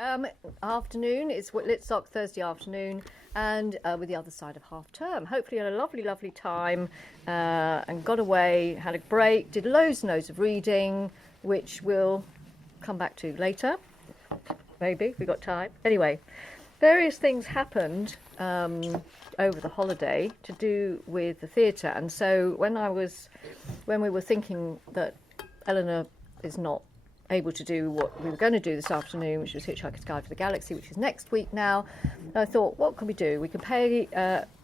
Afternoon, it's Litsoc Thursday afternoon, and with the other side of half term. Hopefully had a lovely, lovely time and got away, had a break, did loads and loads of reading, which we'll come back to later. Maybe, we got time. Anyway, various things happened over the holiday to do with the theatre, and so when we were thinking that Eleanor is not able to do what we were going to do this afternoon, which was Hitchhiker's Guide for the Galaxy, which is next week now, I thought, what can we do? We can pay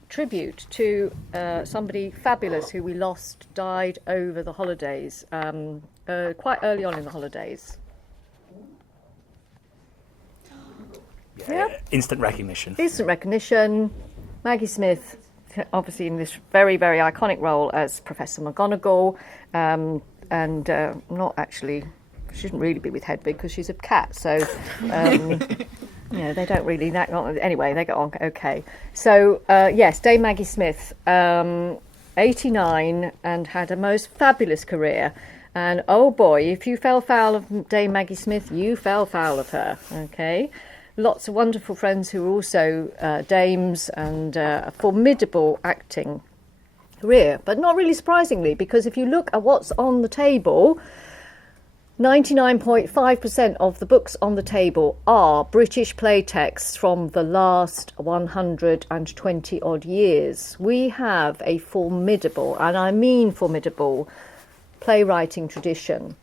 tribute to somebody fabulous who we lost, died over the holidays, quite early on in the holidays. Yeah. Instant recognition. Maggie Smith, obviously in this very, very iconic role as Professor McGonagall, and not actually... She shouldn't really be with Hedwig because she's a cat, so they don't really. Anyway, they get on okay. So yes, Dame Maggie Smith, 89, and had a most fabulous career. And oh boy, if you fell foul of Dame Maggie Smith, you fell foul of her. Okay, lots of wonderful friends who were also dames, and a formidable acting career. But not really surprisingly, because if you look at what's on the table. 99.5% of the books on the table are British play texts from the last 120 odd years. We have a formidable, and I mean formidable, playwriting tradition.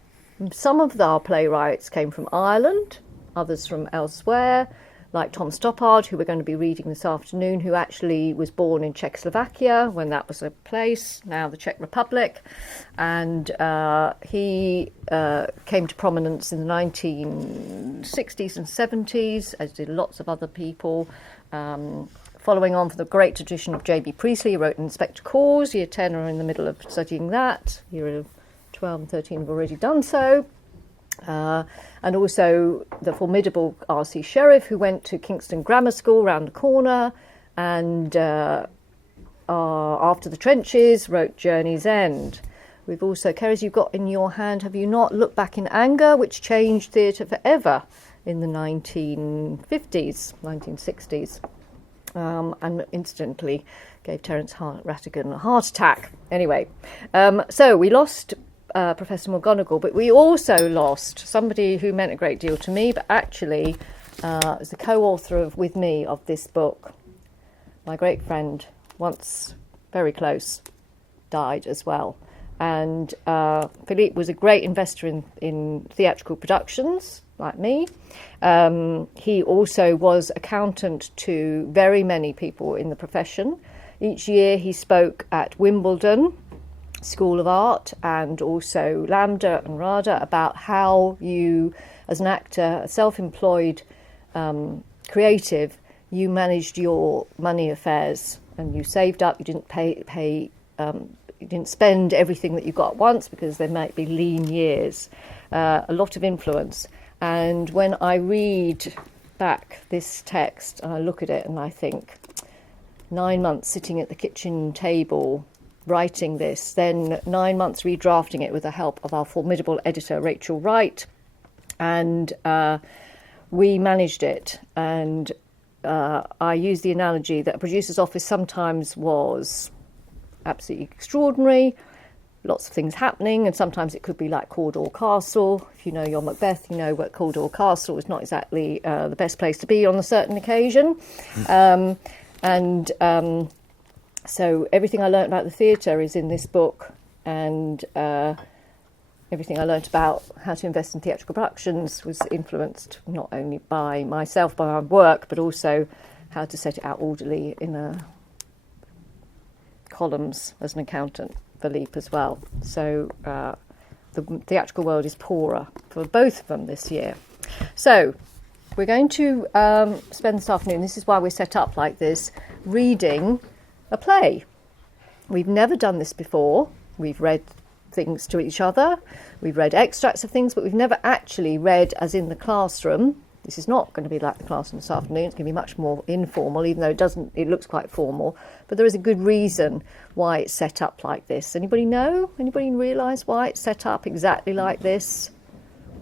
Some of our playwrights came from Ireland, others from elsewhere, like Tom Stoppard, who we're going to be reading this afternoon, who actually was born in Czechoslovakia when that was a place, now the Czech Republic. And he came to prominence in the 1960s and 70s, as did lots of other people. Following on from the great tradition of J.B. Priestley, he wrote Inspector Cause. Year 10 are in the middle of studying that. Year 12 and 13 have already done so. And also the formidable R.C. Sheriff, who went to Kingston Grammar School round the corner, and after the trenches wrote Journey's End. We've also, Kerry, you've got in your hand, have you not, Look Back in Anger, which changed theatre forever in the 1950s, 1960s, and incidentally gave Terence Rattigan a heart attack. Anyway, so we lost Professor McGonagall, but we also lost somebody who meant a great deal to me, but actually was the co-author with me of this book. My great friend, once very close, died as well. And Philippe was a great investor in theatrical productions, like me. He also was accountant to very many people in the profession. Each year he spoke at Wimbledon School of Art and also Lambda and RADA about how you, as an actor, a self-employed creative, you managed your money affairs and you saved up. You didn't you didn't spend everything that you got at once because there might be lean years. A lot of influence. And when I read back this text, I look at it and I think, 9 months sitting at the kitchen table writing this, then 9 months redrafting it with the help of our formidable editor Rachel Wright, and we managed it. And I use the analogy that a producer's office sometimes was absolutely extraordinary, lots of things happening, and sometimes it could be like Cawdor Castle. If you know your Macbeth, you know what Cawdor Castle is not exactly the best place to be on a certain occasion. So everything I learnt about the theatre is in this book, and everything I learnt about how to invest in theatrical productions was influenced not only by myself, by my work, but also how to set it out orderly in columns as an accountant, Philippe as well. So the theatrical world is poorer for both of them this year. So we're going to spend this afternoon, this is why we're set up like this, reading a play. We've never done this before. We've read things to each other. We've read extracts of things, but we've never actually read as in the classroom. This is not going to be like the classroom this afternoon. It's going to be much more informal, even though it looks quite formal. But there is a good reason why it's set up like this. Anybody know? Anybody realise why it's set up exactly like this?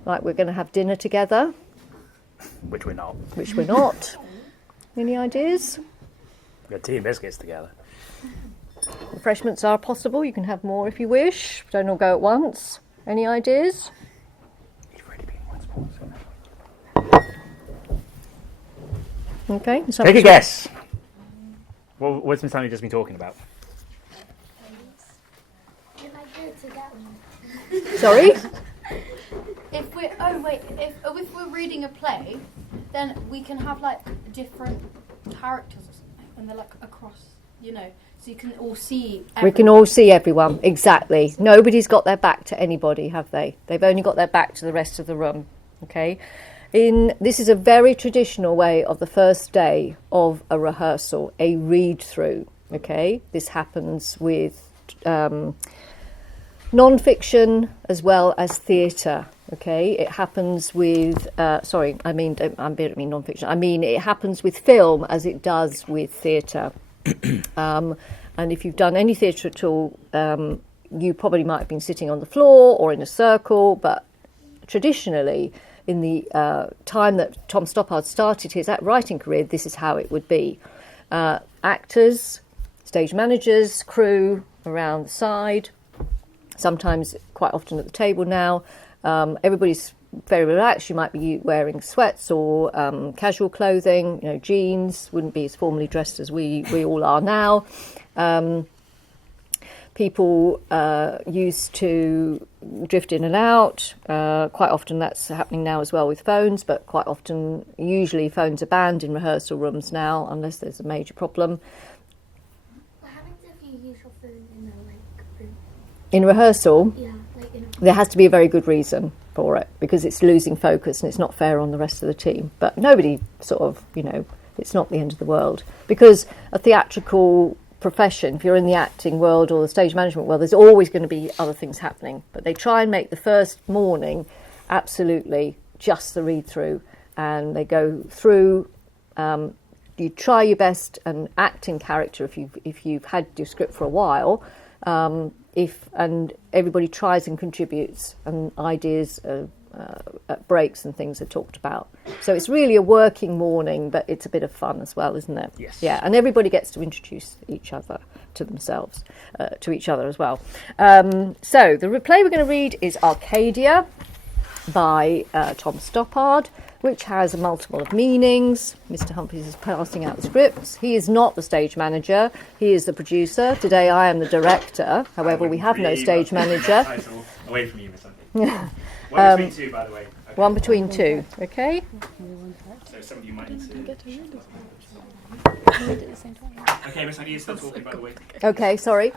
Like we're going to have dinner together? Which we're not. which we're not. Any ideas? We had tea and biscuits together. Refreshments are possible. You can have more if you wish. Don't all go at once. Any ideas? You've already been once more, so. Okay. Take a guess. What's Miss Honey just been talking about? Sorry? If we're reading a play, then we can have like different characters or something, and they're like across, so you can all see. We can all see everyone, exactly. Nobody's got their back to anybody, have they? They've only got their back to the rest of the room, okay? This is a very traditional way of the first day of a rehearsal, a read-through, okay? This happens with non-fiction as well as theatre, okay? It happens with, I don't mean non-fiction. I mean, it happens with film as it does with theatre. And if you've done any theatre at all, you probably might have been sitting on the floor or in a circle, but traditionally, in the time that Tom Stoppard started his writing career, this is how it would be. Actors, stage managers, crew around the side, sometimes quite often at the table now. Everybody's very relaxed. You might be wearing sweats or casual clothing, jeans, wouldn't be as formally dressed as we all are now. People used to drift in and out. Quite often that's happening now as well with phones, but quite often, usually phones are banned in rehearsal rooms now, unless there's a major problem. What happens if you use your phone in the room? In rehearsal, Yeah, there has to be a very good reason for it, because it's losing focus and it's not fair on the rest of the team. But nobody it's not the end of the world, because a theatrical profession, if you're in the acting world or the stage management world, there's always going to be other things happening, but they try and make the first morning absolutely just the read through, and they go through, you try your best and act in character if you've had your script for a while, and everybody tries and contributes, and ideas at breaks and things are talked about. So it's really a working morning, but it's a bit of fun as well, isn't it? Yes. Yeah, and everybody gets to introduce each other to themselves, to each other as well. So the play we're going to read is Arcadia by Tom Stoppard, which has a multiple of meanings. Mr. Humphries is passing out the scripts. He is not the stage manager. He is the producer. Today I am the director. However, we have no stage manager. Away from you, Miss Huntley. One between two, by the way. Okay. One between two, okay? So some of you might need to... Okay, Miss Huntley, you're still talking, by the way. Okay, sorry.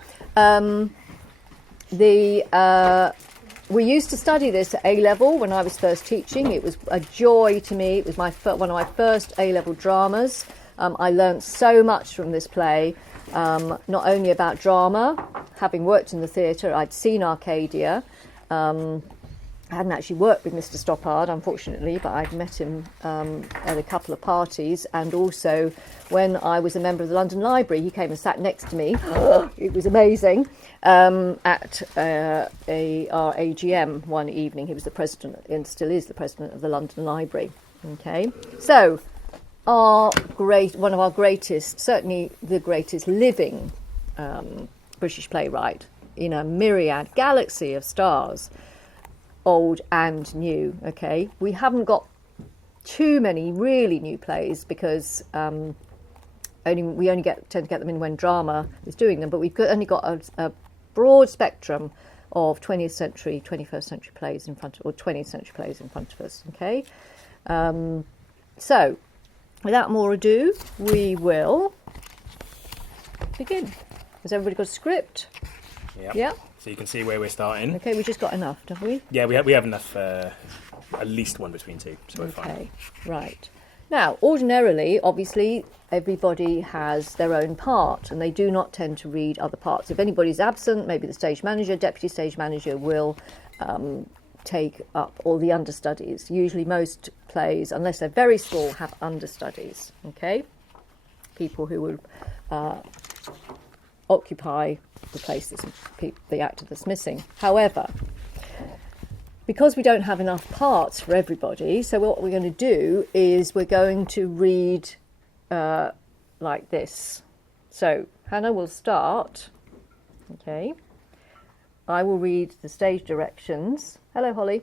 We used to study this at A-level when I was first teaching. It was a joy to me. It was one of my first A-level dramas. I learned so much from this play, not only about drama. Having worked in the theatre, I'd seen Arcadia. I hadn't actually worked with Mr. Stoppard, unfortunately, but I'd met him at a couple of parties, and also when I was a member of the London Library, he came and sat next to me. It was amazing. At our AGM one evening, he was the president, and still is the president of the London Library. Okay, so one of our greatest, certainly the greatest living British playwright in a myriad galaxy of stars, old and new. Okay, we haven't got too many really new plays because we only tend to get them in when drama is doing them, but we've only got a broad spectrum of 20th century, 21st century plays in front of, or 20th century plays in front of us. Okay, so without more ado, we will begin. Has everybody got a script? Yep. Yeah. So you can see where we're starting. Okay, we just got enough, don't we? Yeah, we have enough, at least one between two, so we're fine. Okay, right. Now, ordinarily, obviously, everybody has their own part, and they do not tend to read other parts. If anybody's absent, maybe the stage manager, deputy stage manager will take up all the understudies. Usually most plays, unless they're very small, have understudies, okay? People who will occupy the place that the actor that's missing. However, because we don't have enough parts for everybody, so what we're going to do is we're going to read like this. So Hannah will start. Okay. I will read the stage directions. Hello, Holly.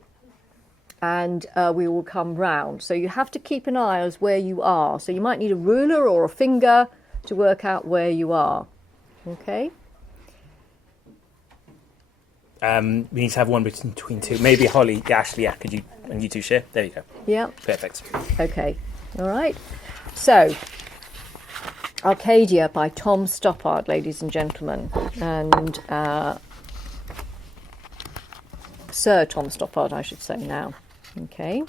And we will come round. So you have to keep an eye as where you are. So you might need a ruler or a finger to work out where you are. Okay. We need to have one between two. Maybe Holly, Ashley, could you and you two share? There you go. Yeah. Perfect. Okay. All right. So, Arcadia by Tom Stoppard, ladies and gentlemen, and Sir Tom Stoppard, I should say now. Okay.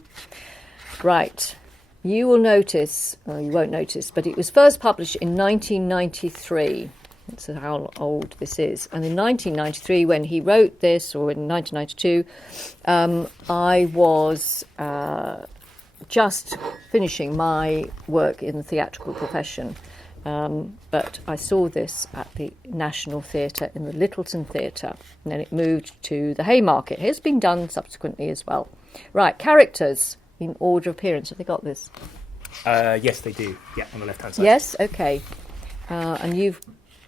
Right. You will notice, or you won't notice, but it was first published in 1993. That's how old this is. And in 1993, when he wrote this, or in 1992, I was just finishing my work in the theatrical profession. But I saw this at the National Theatre in the Littleton Theatre, and then it moved to the Haymarket. It's been done subsequently as well. Right, characters in order of appearance. Have they got this? Yes, they do. Yeah, on the left-hand side. Yes, okay. And you've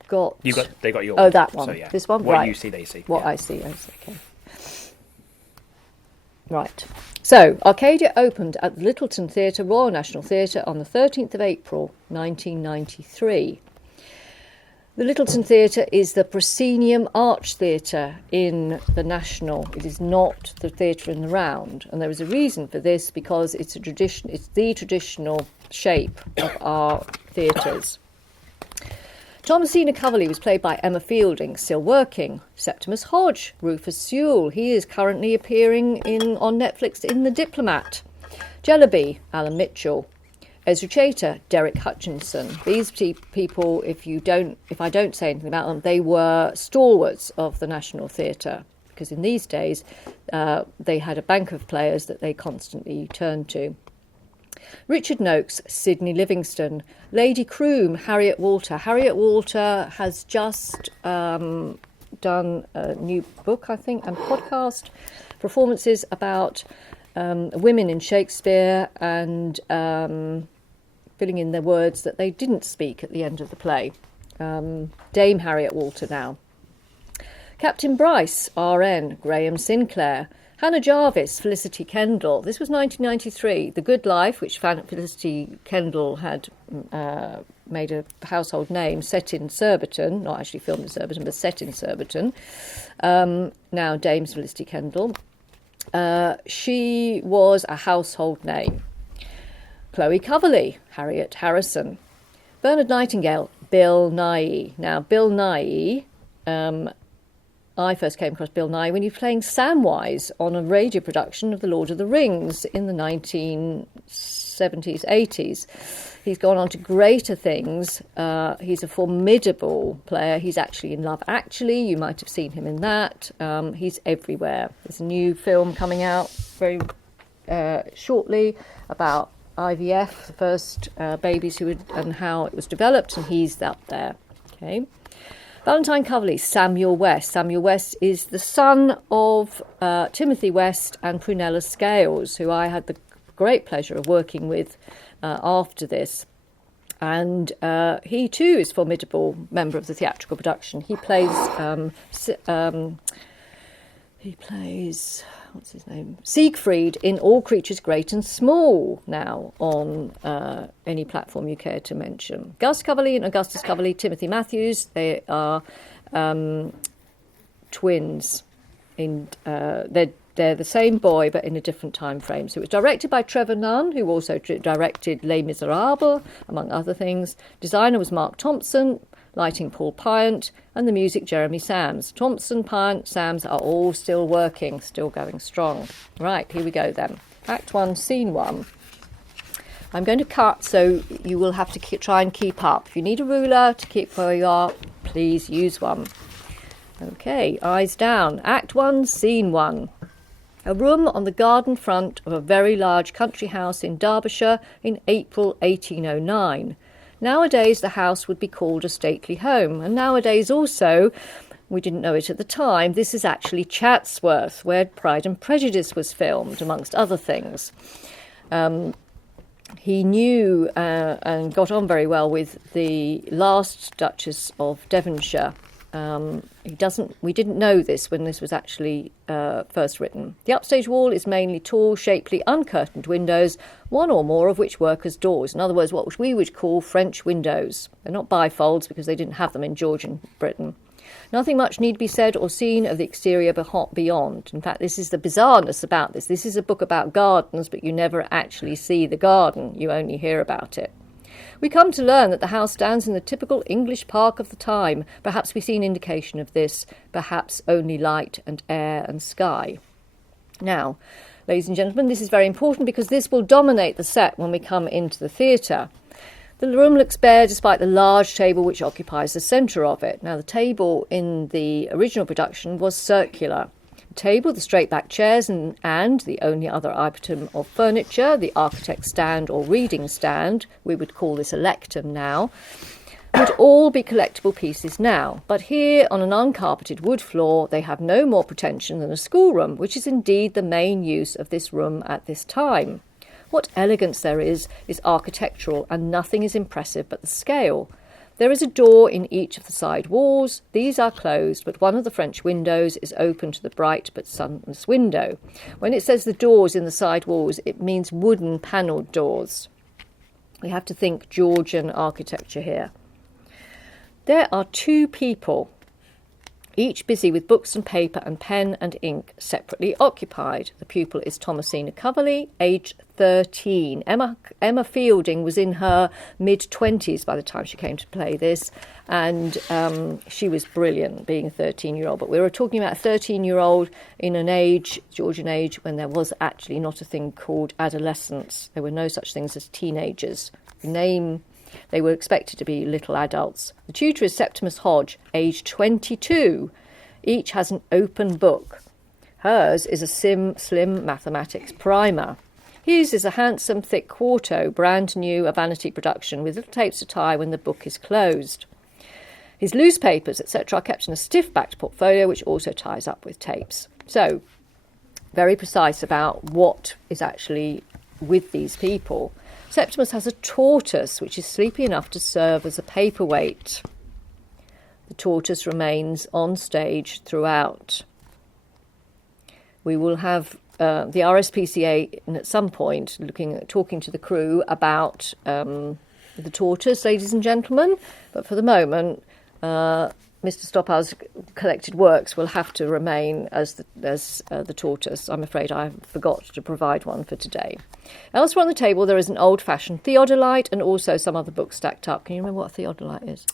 got... They got your Oh, that one. So, yeah. This one? What right. you see, they see. What yeah. I see, okay. Right. So, Arcadia opened at the Littleton Theatre, Royal National Theatre, on the 13th of April, 1993. The Littleton Theatre is the proscenium arch theatre in the National. It is not the theatre in the round, and there is a reason for this, because it's the traditional shape of our theatres. Thomasina Coverley was played by Emma Fielding, still working. Septimus Hodge, Rufus Sewell. He is currently appearing on Netflix in The Diplomat. Jellaby, Alan Mitchell. Ezra Chater, Derek Hutchinson. These people, if I don't say anything about them, they were stalwarts of the National Theatre, because in these days they had a bank of players that they constantly turned to. Richard Noakes, Sidney Livingston, Lady Croom, Harriet Walter. Harriet Walter has just done a new book, I think, and podcast performances about women in Shakespeare and filling in their words that they didn't speak at the end of the play. Dame Harriet Walter now. Captain Bryce, R.N., Graham Sinclair. Hannah Jarvis, Felicity Kendall. This was 1993. The Good Life, which Felicity Kendall had made a household name, set in Surbiton, not actually filmed in Surbiton, but set in Surbiton. Now Dame Felicity Kendall. She was a household name. Chloe Coverley, Harriet Harrison. Bernard Nightingale, Bill Nighy. Now, Bill Nighy, I first came across Bill Nighy when he was playing Samwise on a radio production of The Lord of the Rings in the 1970s, 80s. He's gone on to greater things. He's a formidable player. He's actually in Love Actually. You might have seen him in that. He's everywhere. There's a new film coming out very shortly about IVF, the first babies and how it was developed, and he's up there. Okay. Valentine Coverley, Samuel West. Samuel West is the son of Timothy West and Prunella Scales, who I had the great pleasure of working with after this. And he too is a formidable member of the theatrical production. He plays what's his name? Siegfried in All Creatures Great and Small now on any platform you care to mention. Gus Coverley and Augustus Coverley, Timothy Matthews, they are twins. They're the same boy but in a different time frame. So it was directed by Trevor Nunn, who also directed Les Miserables, among other things. Designer was Mark Thompson, lighting Paul Pyant, and the music Jeremy Sams. Thompson, Pyant, Sams are all still working, still going strong. Right, here we go then. Act 1, Scene 1. I'm going to cut, so you will have to try and keep up. If you need a ruler to keep where you are, please use one. Okay, eyes down. Act 1, Scene 1. A room on the garden front of a very large country house in Derbyshire in April 1809. Nowadays, the house would be called a stately home, and nowadays also, we didn't know it at the time, this is actually Chatsworth, where Pride and Prejudice was filmed, amongst other things. He knew and got on very well with the last Duchess of Devonshire. We didn't know this when this was actually first written. The upstage wall is mainly tall, shapely, uncurtained windows, one or more of which work as doors. In other words, what we would call French windows. They're not bifolds because they didn't have them in Georgian Britain. Nothing much need be said or seen of the exterior beyond. In fact, this is the bizarreness about this. This is a book about gardens, but you never actually see the garden. You only hear about it. We come to learn that the house stands in the typical English park of the time. Perhaps we see an indication of this, perhaps only light and air and sky. Now, ladies and gentlemen, this is very important because this will dominate the set when we come into the theatre. The room looks bare despite the large table which occupies the centre of it. Now, the table in the original production was circular. The table, the straight-back chairs and the only other item of furniture, the architect's stand or reading stand, we would call this a lectern now, would all be collectible pieces now. But here, on an uncarpeted wood floor, they have no more pretension than a schoolroom, which is indeed the main use of this room at this time. What elegance there is architectural, and nothing is impressive but the scale. There is a door in each of the side walls. These are closed, but one of the French windows is open to the bright but sunless window. When it says the doors in the side walls, it means wooden panelled doors. We have to think Georgian architecture here. There are 2 people, each busy with books and paper and pen and ink, separately occupied. The pupil is Thomasina Coverley, aged 13. Emma Fielding was in her mid-20s by the time she came to play this, and she was brilliant, being a 13-year-old. But we were talking about a 13-year-old in an age, Georgian age, when there was actually not a thing called adolescence. There were no such things as teenagers. They were expected to be little adults. The tutor is Septimus Hodge, aged 22. Each has an open book. Hers is a slim mathematics primer. His is a handsome, thick quarto, brand new, a vanity production, with little tapes to tie when the book is closed. His loose papers, etc., are kept in a stiff-backed portfolio, which also ties up with tapes. So, very precise about what is actually with these people. Septimus has a tortoise, which is sleepy enough to serve as a paperweight. The tortoise remains on stage throughout. We will have the RSPCA at some point talking to the crew about the tortoise, ladies and gentlemen. But for the moment, Mr. Stoppard's collected works will have to remain as the tortoise. I'm afraid I forgot to provide one for today. Elsewhere on the table there is an old-fashioned theodolite and also some other books stacked up. Can you remember what a theodolite is?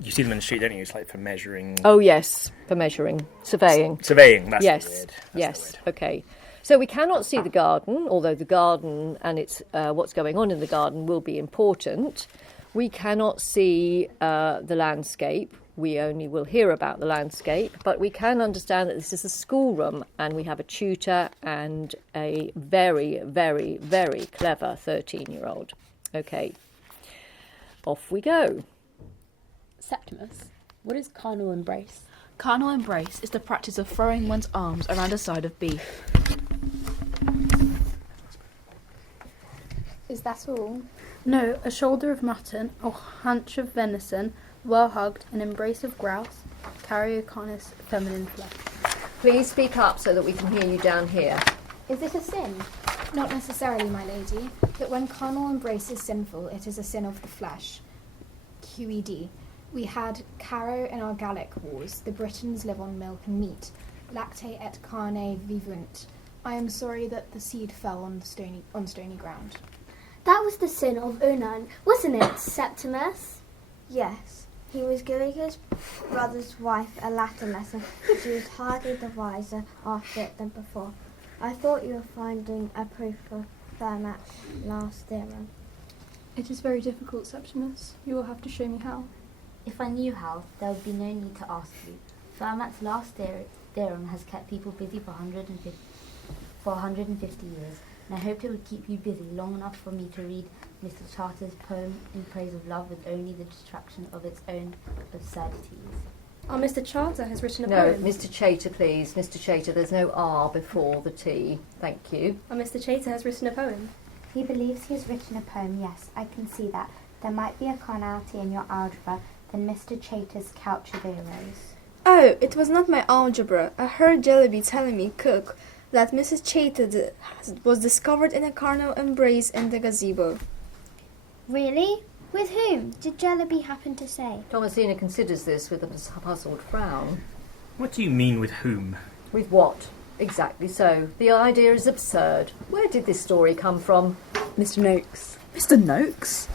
You see them in the street, don't you? It's like for measuring. Oh yes, for measuring, surveying. Surveying. That's yes, the word. yes. Okay. So we cannot see the garden, although the garden and its what's going on in the garden will be important. We cannot see the landscape. We only will hear about the landscape, but we can understand that this is a schoolroom and we have a tutor and a very, very, very clever 13-year-old. Okay, off we go. Septimus, what is carnal embrace? Carnal embrace is the practice of throwing one's arms around a side of beef. Is that all? No, a shoulder of mutton, a haunch of venison, well hugged, an embrace of grouse, Caryocanus feminine flesh. Please speak up so that we can hear you down here. Is it a sin? Not necessarily, my lady, but when carnal embrace is sinful, it is a sin of the flesh. QED. We had Caro in our Gallic wars. The Britons live on milk and meat. Lacte et carne vivunt. I am sorry that the seed fell on stony ground. That was the sin of Onan, wasn't it, Septimus? Yes. He was giving his brother's wife a Latin lesson. She was hardly the wiser after it than before. I thought you were finding a proof of Fermat's last theorem. It is very difficult, Septimus. You will have to show me how. If I knew how, there would be no need to ask you. Fermat's last theorem has kept people busy for 150 years, and I hoped it would keep you busy long enough for me to read Mr. Charter's poem in praise of love with only the distraction of its own absurdities. Our Mr. Charter has written a No, poem. Mr. Chater, please. Mr. Chater, there's no R before the T. Thank you. Our Mr. Chater has written a poem. He believes he has written a poem, yes, I can see that. There might be a carnality in your algebra than Mr. Chater's couch of heroes. Oh, it was not my algebra. I heard Jellyby telling me, cook, that Mrs. Chater was discovered in a carnal embrace in the gazebo. Really? With whom? Did Jellyby happen to say? Thomasina considers this with a puzzled frown. What do you mean with whom? With what? Exactly so. The idea is absurd. Where did this story come from? Mr. Noakes. Mr. Noakes?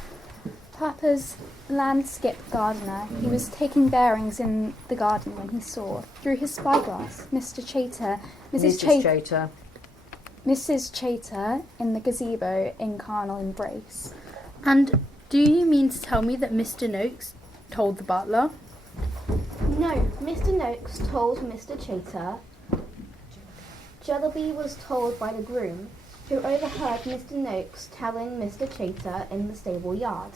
Papa's landscape gardener. He was taking bearings in the garden when he saw, through his spyglass, Mr. Chater, Mrs. Chater. Mrs. Chater in the gazebo in carnal embrace. And do you mean to tell me that Mr. Noakes told the butler? No, Mr. Noakes told Mr. Chater. Jellyby was told by the groom, who overheard Mr. Noakes telling Mr. Chater in the stable yard.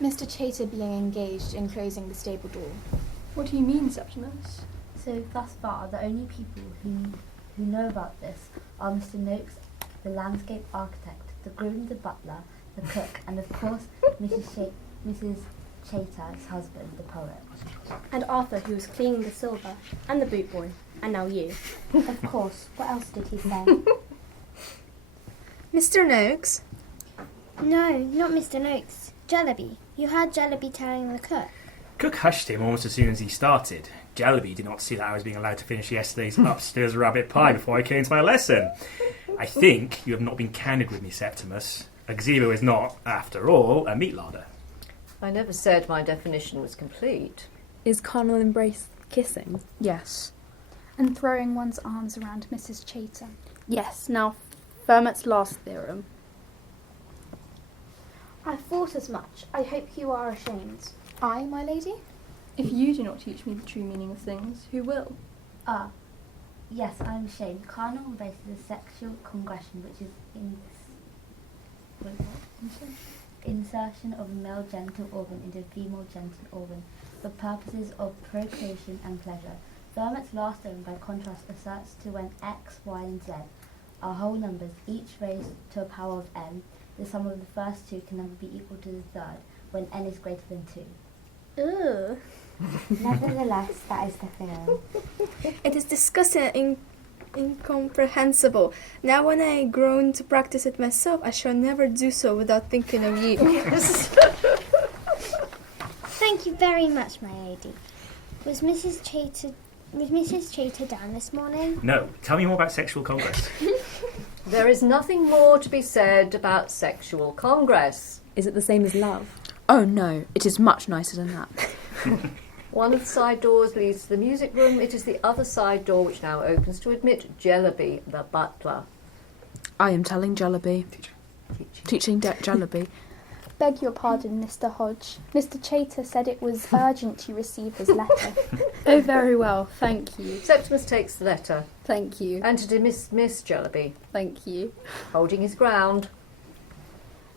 Mr. Chater being engaged in closing the stable door. What do you mean, Septimus? So thus far, the only people who know about this are Mr. Noakes, the landscape architect, the groom, the butler, the cook, and of course Mrs. Chater's husband, the poet. And Arthur, who was cleaning the silver, and the boot boy, and now you. Of course. What else did he say? Mr. Noakes? No, not Mr. Noakes. Jellyby. You heard Jellyby telling the cook. Cook hushed him almost as soon as he started. Jellyby did not see that I was being allowed to finish yesterday's upstairs rabbit pie before I came to my lesson. I think you have not been candid with me, Septimus. A gazebo is not, after all, a meat larder. I never said my definition was complete. Is carnal embrace kissing? Yes. And throwing one's arms around Mrs. Chater. Yes. Now, Fermat's last theorem. I thought as much. I hope you are ashamed. I, my lady? If you do not teach me the true meaning of things, who will? Yes, I am ashamed. Carnal embrace is a sexual congression which is insertion of a male genital organ into a female genital organ for purposes of procreation and pleasure. Fermat's last theorem, by contrast, asserts to when x, y, and z are whole numbers, each raised to a power of n, the sum of the first two can never be equal to the third, when n is greater than 2. Ugh. Nevertheless, that is the theorem. It is disgusting and incomprehensible. Now when I grown to practice it myself, I shall never do so without thinking of you. Thank you very much, my lady. Was Mrs. Chater down this morning? No, tell me more about sexual congress. There is nothing more to be said about sexual congress. Is it the same as love? Oh no, it is much nicer than that. One of the side doors leads to the music room. It is the other side door which now opens to admit Jellyby, the butler. I am telling Jellyby. Teaching Jellyby. Beg your pardon, Mr. Hodge. Mr. Chater said it was urgent to receive his letter. Oh, very well. Thank you. Septimus takes the letter. Thank you. And to dismiss Jellyby. Thank you. Holding his ground.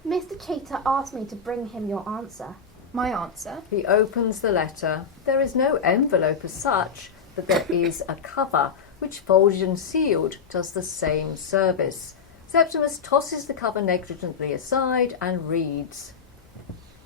Mr. Chater asked me to bring him your answer. My answer? He opens the letter. There is no envelope as such, but there is a cover, which, folded and sealed, does the same service. Septimus tosses the cover negligently aside and reads.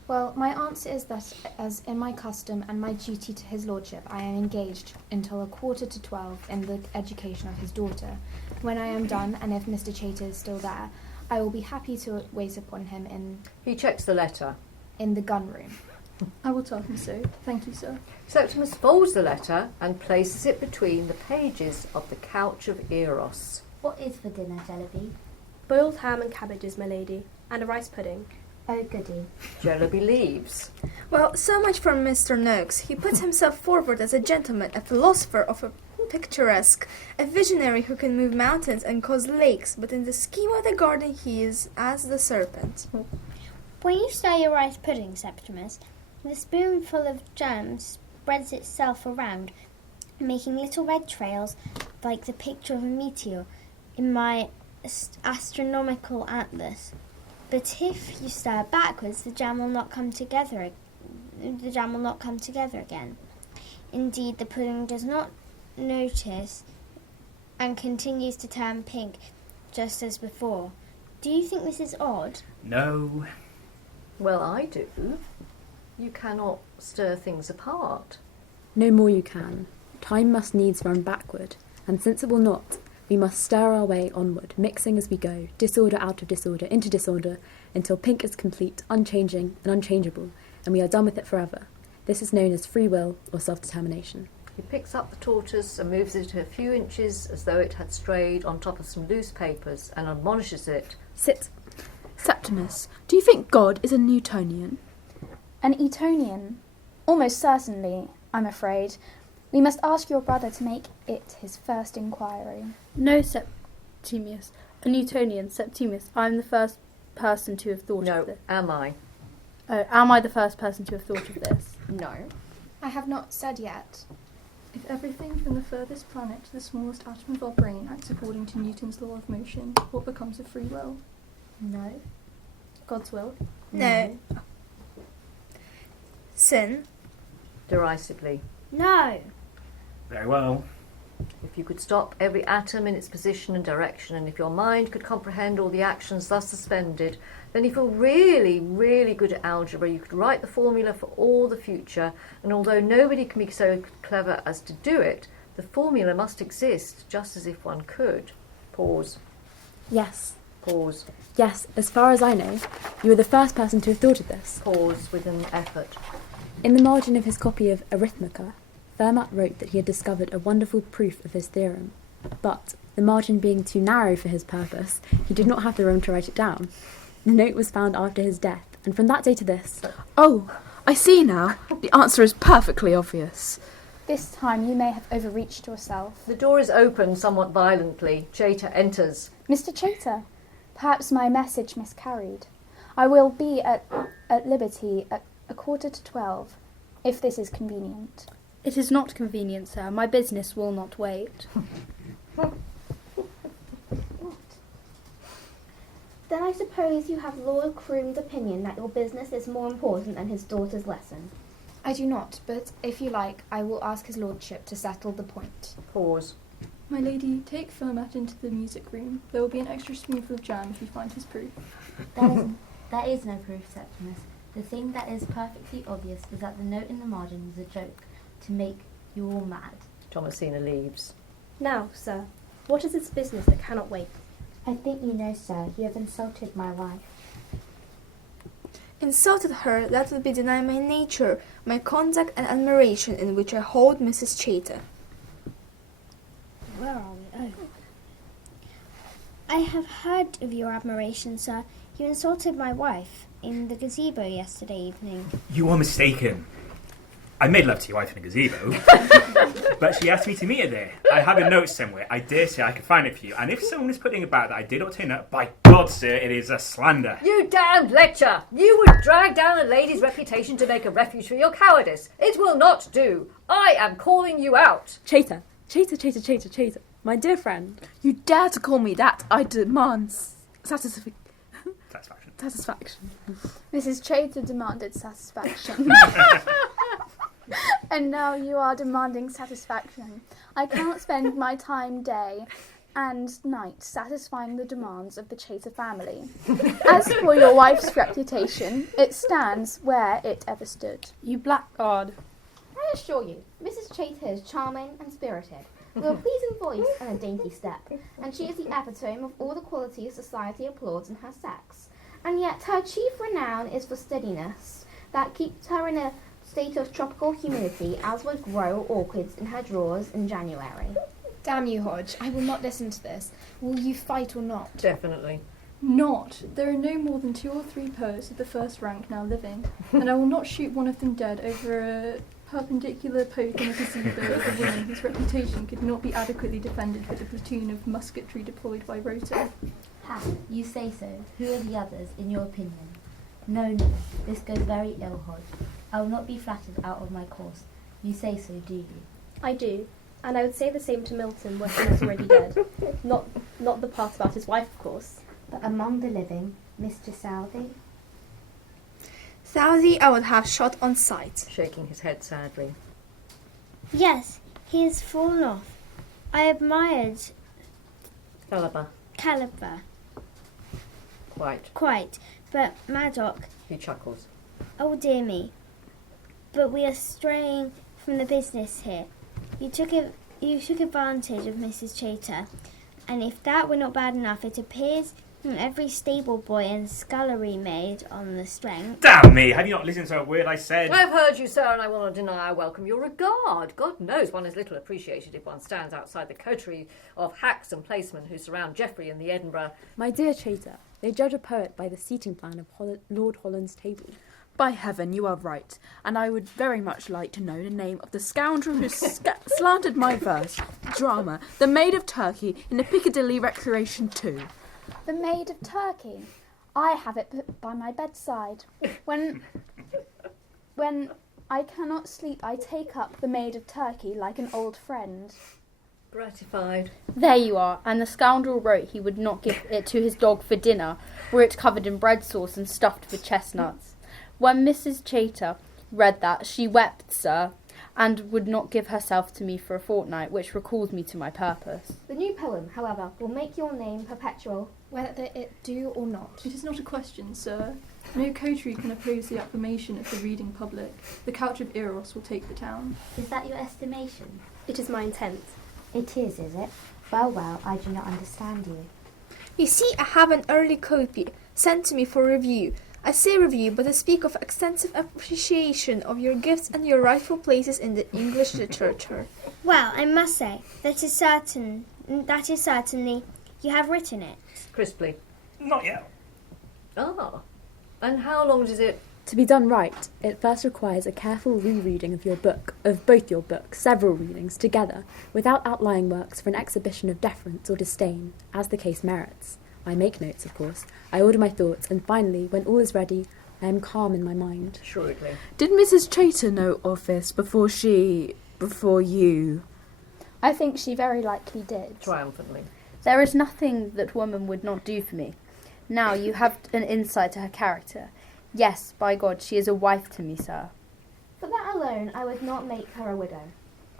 Well, my answer is that, as in my custom and my duty to his lordship, I am engaged until 11:45 in the education of his daughter. When I am done, and if Mr. Chater is still there, I will be happy to wait upon him He checks the letter. in the gun room. I will tell him so. Thank you, sir. Septimus folds the letter and places it between the pages of the Couch of Eros. What is for dinner, Jellyby? Boiled ham and cabbages, my lady, and a rice pudding. Oh, goody. Jellyby leaves. Well, so much for Mr. Noakes. He puts himself forward as a gentleman, a philosopher of a picturesque, a visionary who can move mountains and cause lakes, but in the scheme of the garden he is as the serpent. When you stir your rice pudding, Septimus, the spoonful of jam spreads itself around, making little red trails like the picture of a meteor in my astronomical atlas. But if you stir backwards, the jam will not come together again. Indeed, the pudding does not notice and continues to turn pink just as before. Do you think this is odd? No. Well, I do. You cannot stir things apart. No more you can. Time must needs run backward, and since it will not, we must stir our way onward, mixing as we go, disorder out of disorder into disorder, until pink is complete, unchanging and unchangeable, and we are done with it forever. This is known as free will or self-determination. He picks up the tortoise and moves it a few inches as though it had strayed on top of some loose papers and admonishes it. Sit. Septimus, do you think God is a Newtonian? An Etonian? Almost certainly, I'm afraid. We must ask your brother to make it his first inquiry. No, Septimus. A Newtonian, Septimus. I'm the first person to have thought of this. No, am I? Oh, am I the first person to have thought of this? No. I have not said yet. If everything from the furthest planet to the smallest atom of our brain acts according to Newton's law of motion, what becomes of free will? No. God's will? No. Sin? Derisively. No. Very well. If you could stop every atom in its position and direction, and if your mind could comprehend all the actions thus suspended, then if you're really, really good at algebra, you could write the formula for all the future, and although nobody can be so clever as to do it, the formula must exist, just as if one could. Pause. Yes. Pause. Yes, as far as I know, you were the first person to have thought of this. Pause with an effort. In the margin of his copy of Arithmetica, Fermat wrote that he had discovered a wonderful proof of his theorem, but, the margin being too narrow for his purpose, he did not have the room to write it down. The note was found after his death, and from that day to this... Oh, I see now. The answer is perfectly obvious. This time you may have overreached yourself. The door is opened somewhat violently. Chater enters. Mr. Chater, perhaps my message miscarried. I will be at liberty at 11:45, if this is convenient. It is not convenient, sir. My business will not wait. Then I suppose you have Lord Croom's opinion that your business is more important than his daughter's lesson. I do not, but if you like, I will ask his lordship to settle the point. Pause. My lady, take Fermat into the music room. There will be an extra spoonful of jam if you find his proof. That is no proof, Septimus. The thing that is perfectly obvious is that the note in the margin was a joke to make you all mad. Thomasina leaves. Now, sir, what is this business that cannot wait? I think you know, sir, you have insulted my wife. Insulted her, that would be denying my nature, my conduct and admiration in which I hold Mrs. Chater. Where are we? Oh. I have heard of your admiration, sir. You insulted my wife in the gazebo yesterday evening. You are mistaken. I made love to your wife in a gazebo, but she asked me to meet her there. I have a note somewhere. I dare say I can find it for you. And if someone is putting about that I did not turn up, by God, sir, it is a slander. You damned lecture! You would drag down a lady's reputation to make a refuge for your cowardice. It will not do. I am calling you out. Chater. Chater, Chater, Chater, Chater. My dear friend. You dare to call me that? I demand satisfaction. Mrs. Chater demanded satisfaction. And now you are demanding satisfaction. I cannot spend my time day and night satisfying the demands of the Chater family. As for your wife's reputation, it stands where it ever stood. You blackguard. I assure you, Mrs. Chater is charming and spirited, with a pleasing voice and a dainty step, and she is the epitome of all the qualities society applauds in her sex. And yet her chief renown is for steadiness, that keeps her in a state of tropical humidity, as would grow orchids in her drawers in January. Damn you, Hodge. I will not listen to this. Will you fight or not? Definitely. Not. There are no more than 2 or 3 poets of the first rank now living, and I will not shoot one of them dead over a perpendicular poke in a gazebo of a woman whose reputation could not be adequately defended with a platoon of musketry deployed by Rota. Ha, you say so. Who are the others, in your opinion? No, this goes very ill, Hodge. I will not be flattered out of my course. You say so, do you? I do, and I would say the same to Milton, where he was already dead. Not the part about his wife, of course. But among the living, Mr. Southey? Southey I would have shot on sight. Shaking his head sadly. Yes, he has fallen off. I admired Caliber quite, but Maddock... He chuckles. Oh dear me. But we are straying from the business here. You took advantage of Mrs. Chater, and if that were not bad enough, it appears every stable boy and scullery maid on the strength... Damn me! Have you not listened to a word I said? I've heard you, sir, and I will not deny I welcome your regard. God knows one is little appreciated if one stands outside the coterie of hacks and placemen who surround Geoffrey in the Edinburgh. My dear Chater, they judge a poet by the seating plan of Lord Holland's table. By heaven, you are right, and I would very much like to know the name of the scoundrel who slandered my verse, drama, The Maid of Turkey in the Piccadilly Recreation 2. The Maid of Turkey. I have it by my bedside. When I cannot sleep, I take up The Maid of Turkey like an old friend. Gratified. There you are, and the scoundrel wrote he would not give it to his dog for dinner, were it covered in bread sauce and stuffed with chestnuts. When Mrs. Chater read that, she wept, sir, and would not give herself to me for a fortnight, which recalls me to my purpose. The new poem, however, will make your name perpetual. Whether it do or not. It is not a question, sir. No coterie can oppose the acclamation of the reading public. The couch of Eros will take the town. Is that your estimation? It is my intent. It is it? Well, I do not understand you. You see, I have an early copy sent to me for review. I say review, but I speak of extensive appreciation of your gifts and your rightful places in the English literature. Well, I must say, that is certainly... You have written it. Crisply. Not yet. Ah. And how long does it... To be done right, it first requires a careful rereading of both your books, several readings, together, without outlying works for an exhibition of deference or disdain, as the case merits. I make notes, of course. I order my thoughts, and finally, when all is ready, I am calm in my mind. Shrewdly. Did Mrs. Chater know of this before you? I think she very likely did. Triumphantly. There is nothing that woman would not do for me. Now you have an insight to her character. Yes, by God, she is a wife to me, sir. For that alone, I would not make her a widow.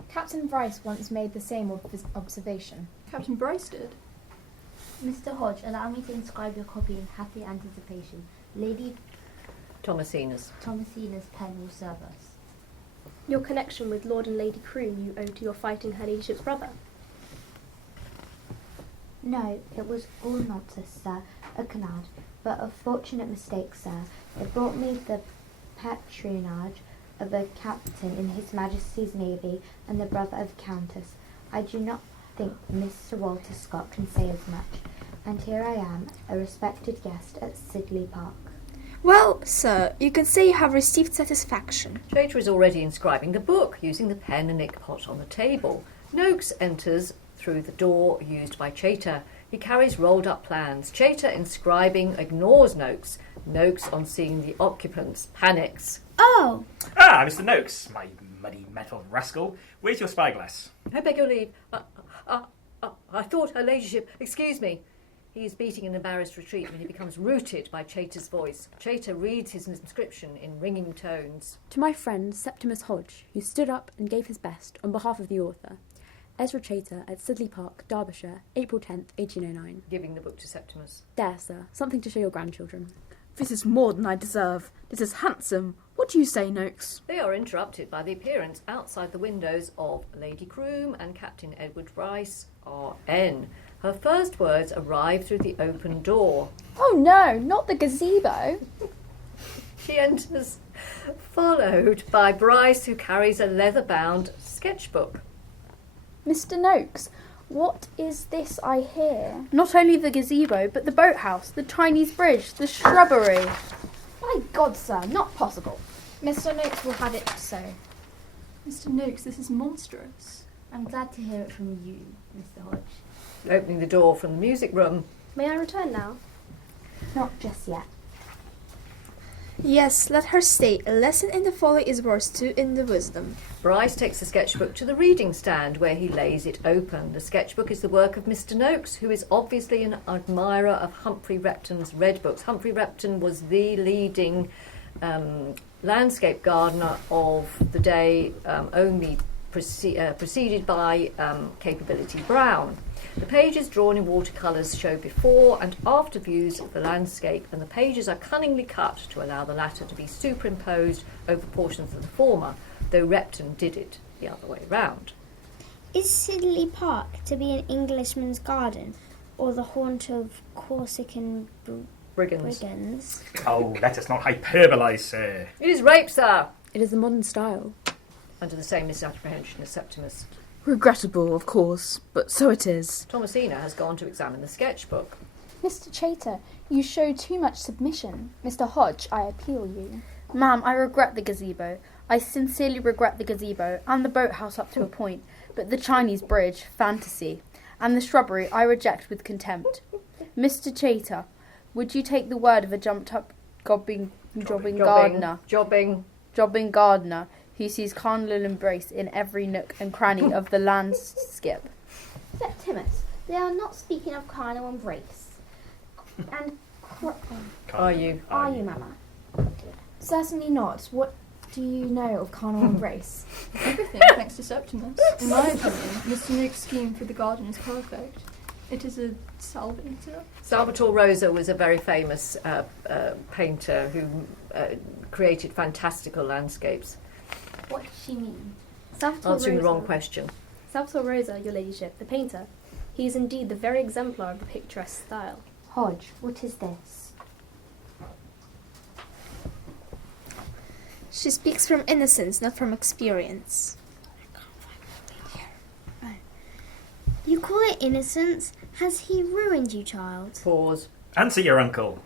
Captain Bryce once made the same observation. Captain Bryce did. Mr. Hodge, allow me to inscribe your copy in happy anticipation. Lady Thomasina's pen will serve us. Your connection with Lord and Lady Croom you owe to your fighting her ladyship's brother. No, it was all nonsense, sir, a canard, but a fortunate mistake, sir. It brought me the patronage of a captain in His Majesty's Navy and the brother of a countess. I do not think Mr. Walter Scott can say as much, and here I am, a respected guest at Sidley Park. Well, sir, you can say you have received satisfaction. Chater is already inscribing the book, using the pen and inkpot on the table. Noakes enters through the door used by Chater. He carries rolled up plans. Chater, inscribing, ignores Noakes. Noakes, on seeing the occupants, panics. Oh! Ah, Mr. Noakes, my muddy metal rascal. Where's your spyglass? I beg your leave. I thought her ladyship... Excuse me. He is beating an embarrassed retreat when he becomes rooted by Chater's voice. Chater reads his inscription in ringing tones. To my friend Septimus Hodge, who stood up and gave his best on behalf of the author. Ezra Chater at Sidley Park, Derbyshire, April 10th, 1809. Giving the book to Septimus. There, sir. Something to show your grandchildren. This is more than I deserve. This is handsome. What do you say, Noakes? They are interrupted by the appearance outside the windows of Lady Croom and Captain Edward Bryce, R.N. Her first words arrive through the open door. Oh no, not the gazebo. She enters, followed by Bryce, who carries a leather-bound sketchbook. Mr. Noakes, what is this I hear? Not only the gazebo, but the boathouse, the Chinese bridge, the shrubbery. My God, sir, not possible. Mr. Noakes will have it so. Mr. Noakes, this is monstrous. I'm glad to hear it from you, Mr. Hodge. Opening the door from the music room. May I return now? Not just yet. Yes, let her stay. A lesson in the folly is worse too in the wisdom. Bryce takes the sketchbook to the reading stand, where he lays it open. The sketchbook is the work of Mr. Noakes, who is obviously an admirer of Humphrey Repton's red books. Humphrey Repton was the leading landscape gardener of the day, only preceded by Capability Brown. The pages drawn in watercolours show before and after views of the landscape, and the pages are cunningly cut to allow the latter to be superimposed over portions of the former, though Repton did it the other way round. Is Sidley Park to be an Englishman's garden or the haunt of Corsican brigands? Oh, let us not hyperbolise, sir. It is rape, sir! It is a modern style. Under the same misapprehension as Septimus. Regrettable, of course, but so it is. Thomasina has gone to examine the sketchbook. Mr. Chater, you show too much submission. Mr. Hodge, I appeal you. Ma'am, I regret the gazebo. I sincerely regret the gazebo and the boathouse up to a point, but the Chinese bridge, fantasy, and the shrubbery I reject with contempt. Mr. Chater, would you take the word of a jumped-up jobbing gardener who sees carnal embrace in every nook and cranny of the landscape? Septimus, they are not speaking of carnal embrace. And Are you, Mamma? Certainly not. What do you know of carnal embrace? Everything, thanks to Septimus. In my opinion, Mr. Noakes' scheme for the garden is perfect. It is a salvator. Salvatore Rosa was a very famous painter who created fantastical landscapes. What does she mean? Answering the wrong question. Salvatore Rosa, your ladyship, the painter. He is indeed the very exemplar of the picturesque style. Hodge, what is this? She speaks from innocence, not from experience. You call it innocence? Has he ruined you, child? Pause. Answer your uncle.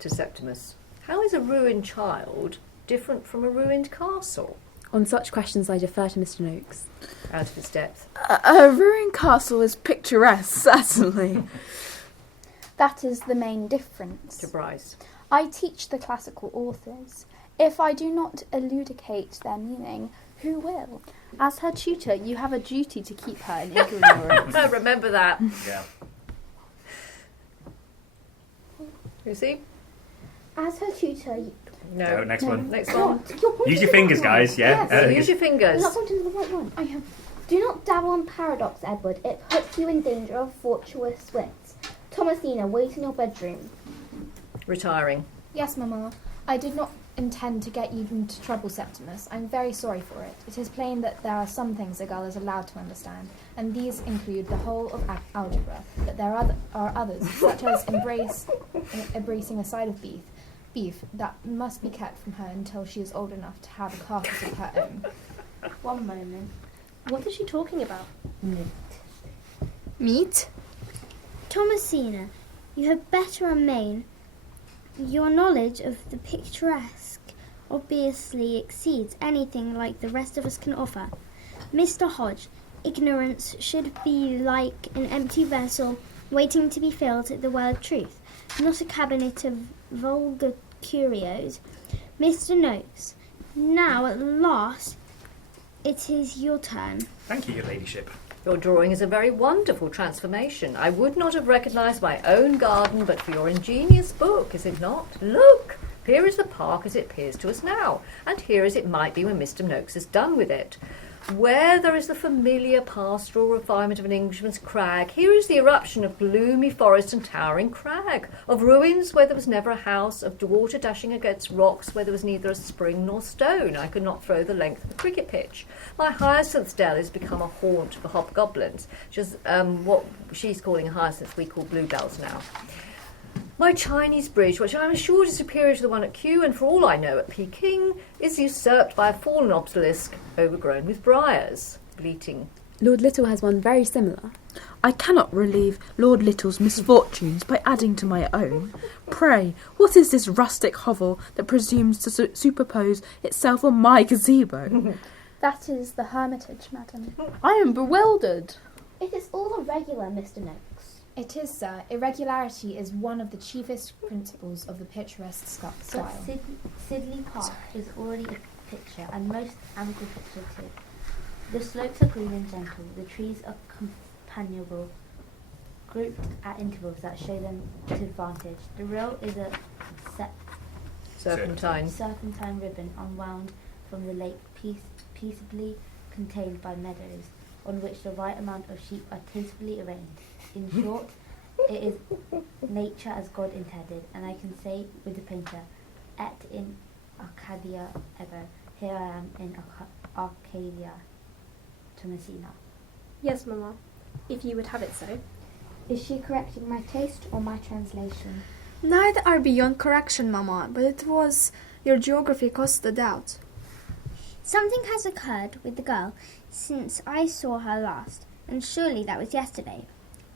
To Septimus. How is a ruined child different from a ruined castle? On such questions I defer to Mr. Noakes. Out of his depth. A ruined castle is picturesque, certainly. That is the main difference. To Bryce. I teach the classical authors. If I do not elucidate their meaning, who will? As her tutor, you have a duty to keep her in ignorance. Remember that. Yeah. You see? As her tutor... No, next one. Next one. Use your fingers, guys, yeah. Yes. Use your fingers. You're not pointing to the right one. I have. Do not dabble in paradox, Edward. It puts you in danger of fortuitous wits. Thomasina, wait in your bedroom. Retiring. Yes, Mamma. I did not intend to get you into trouble, Septimus. I'm very sorry for it. It is plain that there are some things a girl is allowed to understand, and these include the whole of algebra, but there are others, such as embracing a side of beef that must be kept from her until she is old enough to have a carcass of her own. One moment. What is she talking about? Meat? Thomasina, you had better remain. Your knowledge of the picturesque obviously exceeds anything like the rest of us can offer. Mr. Hodge, ignorance should be like an empty vessel waiting to be filled at the well of truth, not a cabinet of vulgar curios. Mr. Noakes, now at last it is your turn. Thank you, your ladyship. Your drawing is a very wonderful transformation. I would not have recognised my own garden but for your ingenious book, is it not? Look! Here is the park as it appears to us now, and here as it might be when Mr. Noakes is done with it. Where there is the familiar pastoral refinement of an Englishman's crag, here is the eruption of gloomy forest and towering crag, of ruins where there was never a house, of water dashing against rocks where there was neither a spring nor stone. I could not throw the length of a cricket pitch. My hyacinth dell has become a haunt for hobgoblins, which is what she's calling hyacinths, we call bluebells now. My Chinese bridge, which I am assured is superior to the one at Kew, and for all I know at Peking, is usurped by a fallen obelisk overgrown with briars. Bleating. Lord Little has one very similar. I cannot relieve Lord Little's misfortunes by adding to my own. Pray, what is this rustic hovel that presumes to superpose itself on my gazebo? That is the Hermitage, madam. I am bewildered. It is all irregular, Mr. Noakes. It is, sir. Irregularity is one of the chiefest principles of the picturesque style. But Sidley Park is already a picture, and most ample picture too. The slopes are green and gentle, the trees are companionable, grouped at intervals that show them to advantage. The rail is a serpentine ribbon unwound from the lake, peaceably contained by meadows, on which the right amount of sheep are tastefully arranged. In short, it is nature as God intended, and I can say with the painter, et in Arcadia ever, here I am in Arcadia, Thomasina. Yes, Mamma, if you would have it so. Is she correcting my taste or my translation? Neither are beyond correction, Mamma, but it was your geography caused the doubt. Something has occurred with the girl since I saw her last, and surely that was yesterday.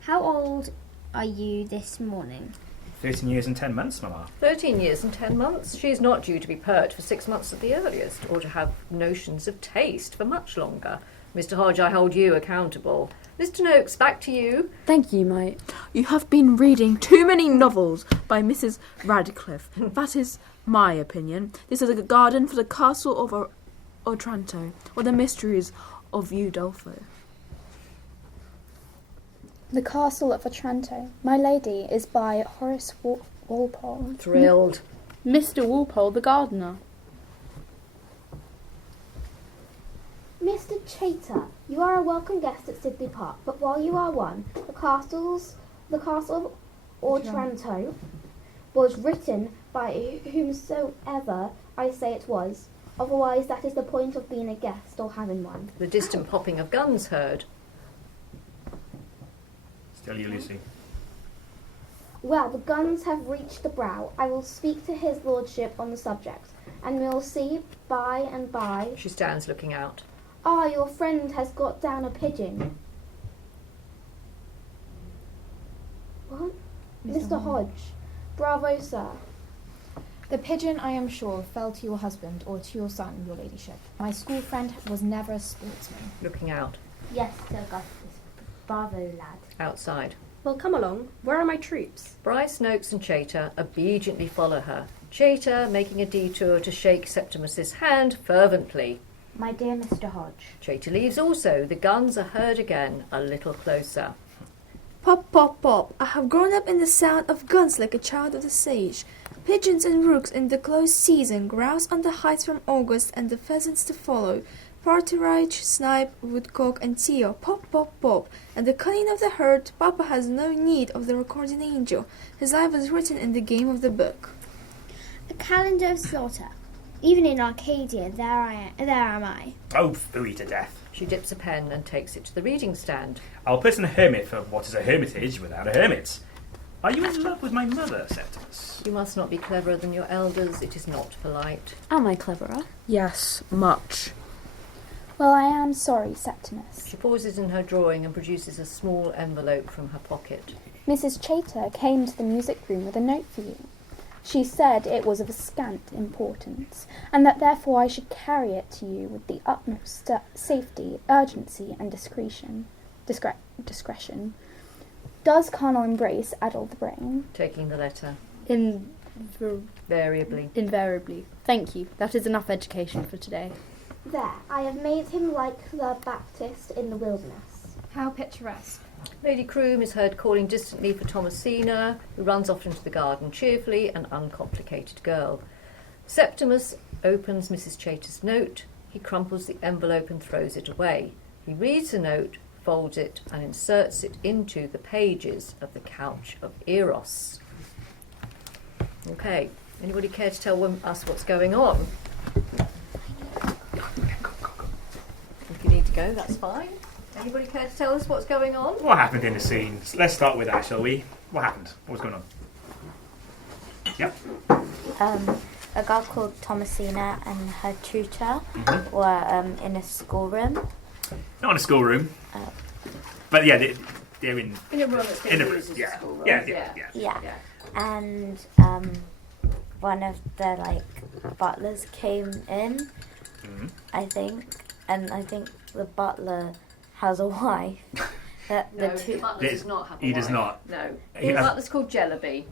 How old are you this morning? 13 years and 10 months, Mamma. 13 years and 10 months. She is not due to be pert for 6 months at the earliest, or to have notions of taste for much longer. Mr. Hodge, I hold you accountable. Mr. Noakes, back to you. Thank you, mate. You have been reading too many novels by Mrs. Radcliffe. That is my opinion. This is a garden for the castle of Otranto, or the mysteries of Udolpho. The Castle of Otranto, my lady, is by Horace Walpole. Thrilled. Mr. Walpole, the gardener. Mr. Chater, you are a welcome guest at Sidley Park, but while you are one, the castle of Otranto was written by whomsoever I say it was. Otherwise, that is the point of being a guest or having one. The distant popping of guns heard. Still you, Lucy. Well, the guns have reached the brow. I will speak to his lordship on the subject, and we'll see by and by. She stands looking out. Ah, your friend has got down a pigeon. What? Mr. Hodge. Bravo, sir. The pigeon, I am sure, fell to your husband or to your son, your ladyship. My school friend was never a sportsman. Looking out. Yes, Sir Augustus. Bravo, lad. Outside. Well, come along. Where are my troops? Bryce, Noakes and Chater obediently follow her. Chater making a detour to shake Septimus's hand fervently. My dear Mr. Hodge. Chater leaves also. The guns are heard again, a little closer. Pop, pop, pop. I have grown up in the sound of guns like a child of the sage. Pigeons and rooks in the close season, grouse on the heights from August, and the pheasants to follow. Partridge, snipe, woodcock, and teal, pop, pop, pop. And the cunning of the herd, Papa has no need of the recording angel. His life is written in the game of the book. A calendar of slaughter. Even in Arcadia, there am I. Oh, phooey to death. She dips a pen and takes it to the reading stand. I'll put in a hermit for what is a hermitage without a hermit. Are you in love with my mother, Septimus? You must not be cleverer than your elders. It is not polite. Am I cleverer? Yes, much. Well, I am sorry, Septimus. She pauses in her drawing and produces a small envelope from her pocket. Mrs. Chater came to the music room with a note for you. She said it was of scant importance, and that therefore I should carry it to you with the utmost safety, urgency, and discretion. Does carnal embrace addle the brain? Taking the letter. Invariably. Invariably. Thank you. That is enough education for today. There, I have made him like the Baptist in the wilderness. How picturesque. Lady Croom is heard calling distantly for Thomasina, who runs off into the garden cheerfully, an uncomplicated girl. Septimus opens Mrs. Chater's note. He crumples the envelope and throws it away. He reads the note, folds it, and inserts it into the pages of the Couch of Eros. Okay, anybody care to tell us what's going on? If you need to go, that's fine. Anybody care to tell us what's going on? What happened in the scene? Let's start with that, shall we? What happened? What was going on? Yep. A girl called Thomasina and her tutor were in a schoolroom. Not in a schoolroom. But yeah, they're in a room that's been used as a schoolroom. Yeah. And one of the butlers came in, I think, and I think the butler has a wife. The butler does not have a wife. He does not. No. The butler's called Jellaby.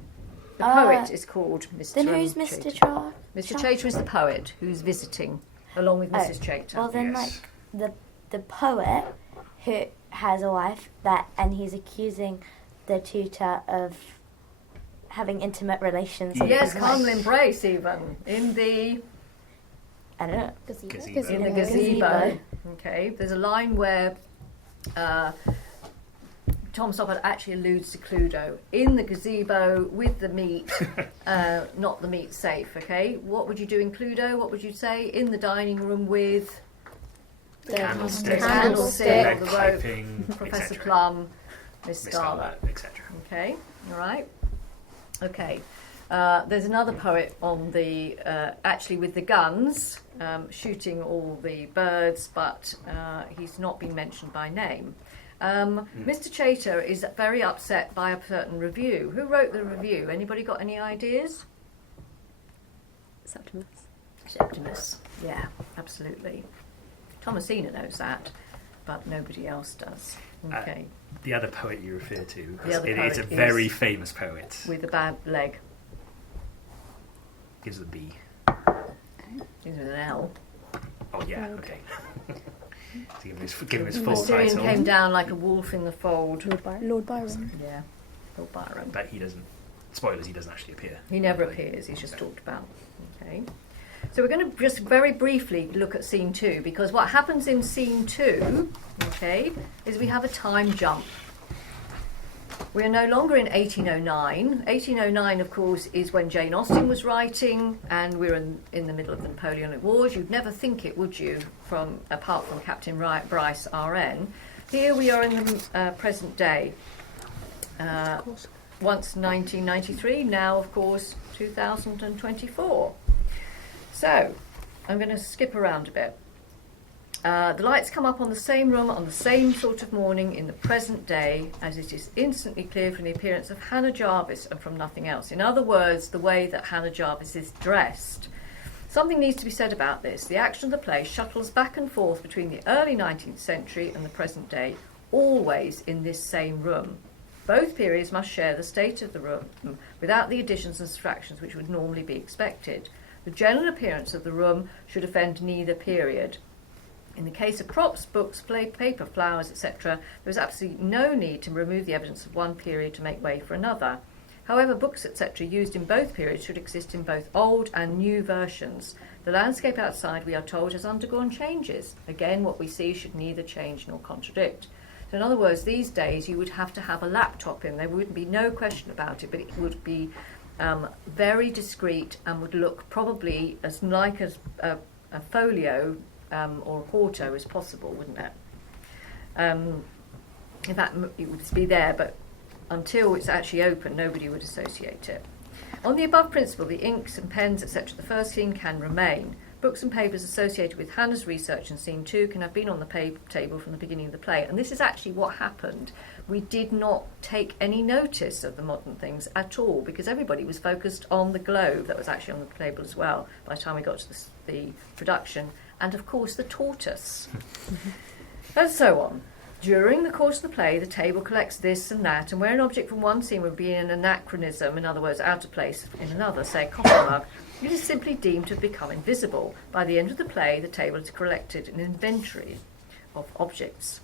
The poet is called Mr. Then who's Mr. Chater? Mr. Chater is the poet who's visiting, along with Mrs. Chater. Well, then, the poet who has a wife and he's accusing the tutor of having intimate relations. Yes, carnal embrace even in the Gazebo. In the gazebo. Okay, there's a line where Tom Stoppard actually alludes to Cluedo. In the gazebo with the meat, not the meat safe, okay? What would you do in Cluedo? What would you say? In the dining room with The candlestick, the rope, piping, Professor etc. Plum, Miss Miss Scarlet. Scarlet, etc. Okay, all right. Okay. There's another poet on the, actually with the guns, shooting all the birds, but he's not been mentioned by name. Mr. Chater is very upset by a certain review. Who wrote the review? Anybody got any ideas? Septimus. Yeah, absolutely. Thomasina knows that, but nobody else does. Okay. The other poet you refer to, It's a very famous poet. With a bad leg. Gives it a B. Gives it an L. Oh yeah, okay. So give him his full Mysterian title. came down like a wolf in the fold. Lord Byron. Yeah, Lord Byron. But he doesn't. Spoilers, he doesn't actually appear. He never appears, he's just talked about. Okay. So we're going to just very briefly look at scene 2, because what happens in scene 2, okay, is we have a time jump. We are no longer in 1809. 1809, of course, is when Jane Austen was writing, and we're in the middle of the Napoleonic Wars. You'd never think it, would you, apart from Captain Bryce, R.N. Here we are in the present day. Once 1993, now, of course, 2024. So, I'm going to skip around a bit. The lights come up on the same room on the same sort of morning in the present day, as it is instantly clear from the appearance of Hannah Jarvis and from nothing else. In other words, the way that Hannah Jarvis is dressed. Something needs to be said about this. The action of the play shuttles back and forth between the early 19th century and the present day, always in this same room. Both periods must share the state of the room without the additions and subtractions which would normally be expected. The general appearance of the room should offend neither period. In the case of props, books, paper, flowers, etc., there is absolutely no need to remove the evidence of one period to make way for another. However, books, etc., used in both periods should exist in both old and new versions. The landscape outside, we are told, has undergone changes. Again, what we see should neither change nor contradict. So in other words, these days you would have to have a laptop in. There would be no question about it, but it would be very discreet and would look probably as like a folio or a quarto as possible, wouldn't it? In fact, it would be there, but until it's actually open, nobody would associate it. On the above principle, the inks and pens, etc., the first scene can remain. Books and papers associated with Hannah's research in scene 2 can have been on the table from the beginning of the play. And this is actually what happened. We did not take any notice of the modern things at all, because everybody was focused on the globe that was actually on the table as well by the time we got to the production. And of course the tortoise. And so on. During the course of the play, the table collects this and that, and where an object from one scene would be an anachronism, in other words, out of place in another, say a coffee mug, it is simply deemed to have become invisible. By the end of the play, the table has collected an inventory of objects.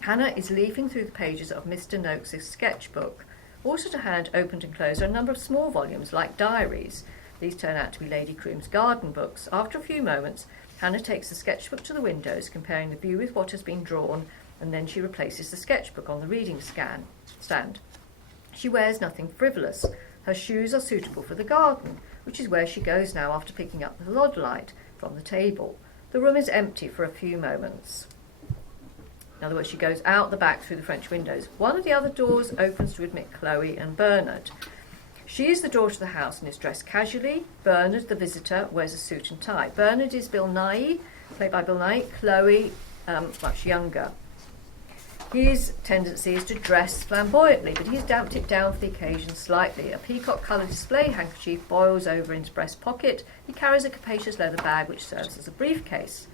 Hannah is leafing through the pages of Mr. Noakes' sketchbook. Also to hand, opened and closed, are a number of small volumes, like diaries. These turn out to be Lady Croom's garden books. After a few moments, Hannah takes the sketchbook to the windows, comparing the view with what has been drawn, and then she replaces the sketchbook on the reading stand. She wears nothing frivolous. Her shoes are suitable for the garden, which is where she goes now after picking up the lodlight from the table. The room is empty for a few moments. In other words, she goes out the back through the French windows. One of the other doors opens to admit Chloe and Bernard. She is the daughter of the house and is dressed casually. Bernard, the visitor, wears a suit and tie. Bernard is Bill Nighy, played by Bill Nighy. Chloe, much younger. His tendency is to dress flamboyantly, but he's damped it down for the occasion slightly. A peacock-coloured display handkerchief boils over in his breast pocket. He carries a capacious leather bag which serves as a briefcase.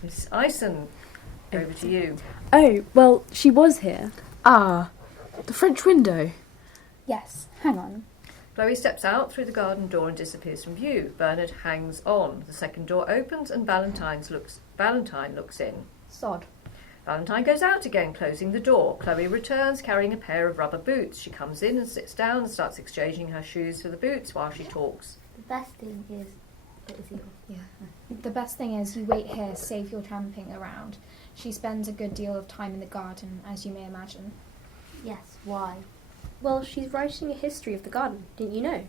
Miss Ison, over to you. Oh, well, she was here. Ah, the French window. Yes, hang on. Chloe steps out through the garden door and disappears from view. Bernard hangs on. The second door opens and Valentine looks in. Sod. Valentine goes out again, closing the door. Chloe returns, carrying a pair of rubber boots. She comes in and sits down and starts exchanging her shoes for the boots while she talks. The best thing is it is evil. Yeah. The best thing is you wait here, save your tramping around. She spends a good deal of time in the garden, as you may imagine. Yes, why? Well, she's writing a history of the garden, didn't you know?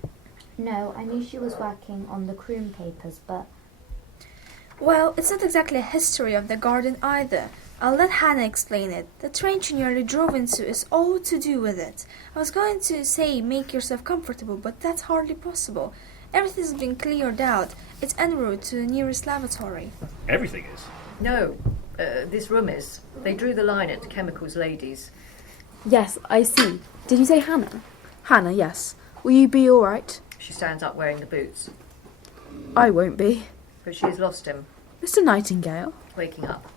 No, I knew she was working on the Croom papers, but... Well, it's not exactly a history of the garden either. I'll let Hannah explain it. The train you nearly drove into is all to do with it. I was going to say make yourself comfortable, but that's hardly possible. Everything's been cleared out. It's en route to the nearest lavatory. Everything is. No, this room is. They drew the line at chemicals ladies. Yes, I see. Did you say Hannah? Hannah, yes. Will you be all right? She stands up wearing the boots. I won't be. But she has lost him. Mr. Nightingale? Waking up.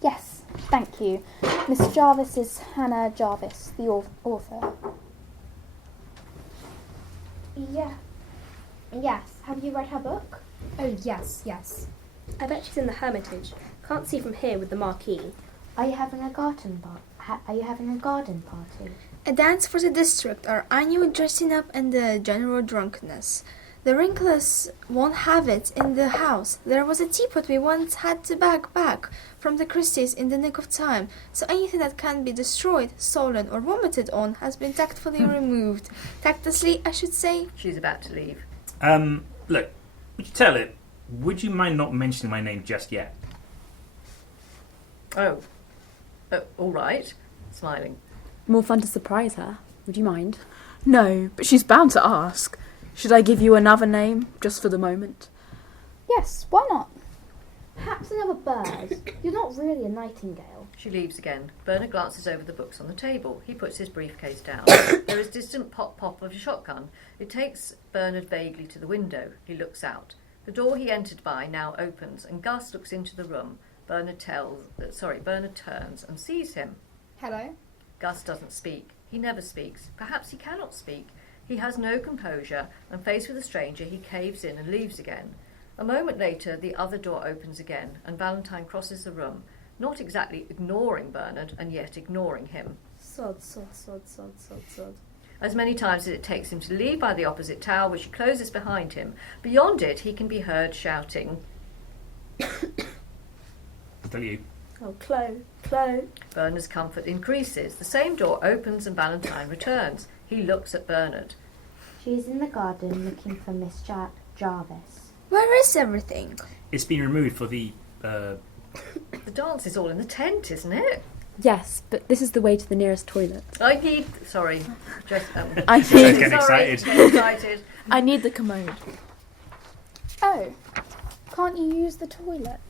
Yes, thank you. Miss Jarvis is Hannah Jarvis, the author. Yeah. Yes. Have you read her book? Oh, yes. I bet she's in the Hermitage. Can't see from here with the marquee. Are you having a garden party? A dance for the district or annual dressing up and the general drunkenness. The Wrinkless won't have it in the house. There was a teapot we once had to bag back from the Christies in the nick of time, so anything that can be destroyed, stolen, or vomited on has been tactfully removed. Tactlessly, I should say. She's about to leave. Look, would you tell it? Would you mind not mentioning my name just yet? Oh, all right. Smiling. More fun to surprise her. Would you mind? No, but she's bound to ask. Should I give you another name, just for the moment? Yes, why not? Perhaps another bird. You're not really a nightingale. She leaves again. Bernard glances over the books on the table. He puts his briefcase down. There is distant pop-pop of a shotgun. It takes Bernard vaguely to the window. He looks out. The door he entered by now opens, and Gus looks into the room. Bernard turns and sees him. Hello? Gus doesn't speak. He never speaks. Perhaps he cannot speak. He has no composure, and faced with a stranger, he caves in and leaves again. A moment later, the other door opens again, and Valentine crosses the room, not exactly ignoring Bernard, and yet ignoring him. Sod. As many times as it takes him to leave by the opposite tower, which he closes behind him. Beyond it, he can be heard shouting. Still you. Oh, Chloe. Bernard's comfort increases. The same door opens and Valentine returns. He looks at Bernard. She's in the garden looking for Miss Jarvis. Where is everything? It's been removed for the... The dance is all in the tent, isn't it? Yes, but this is the way to the nearest toilet. I need... Sorry. Just... I Just need... getting excited. Excited. I need the commode. Oh, can't you use the toilet?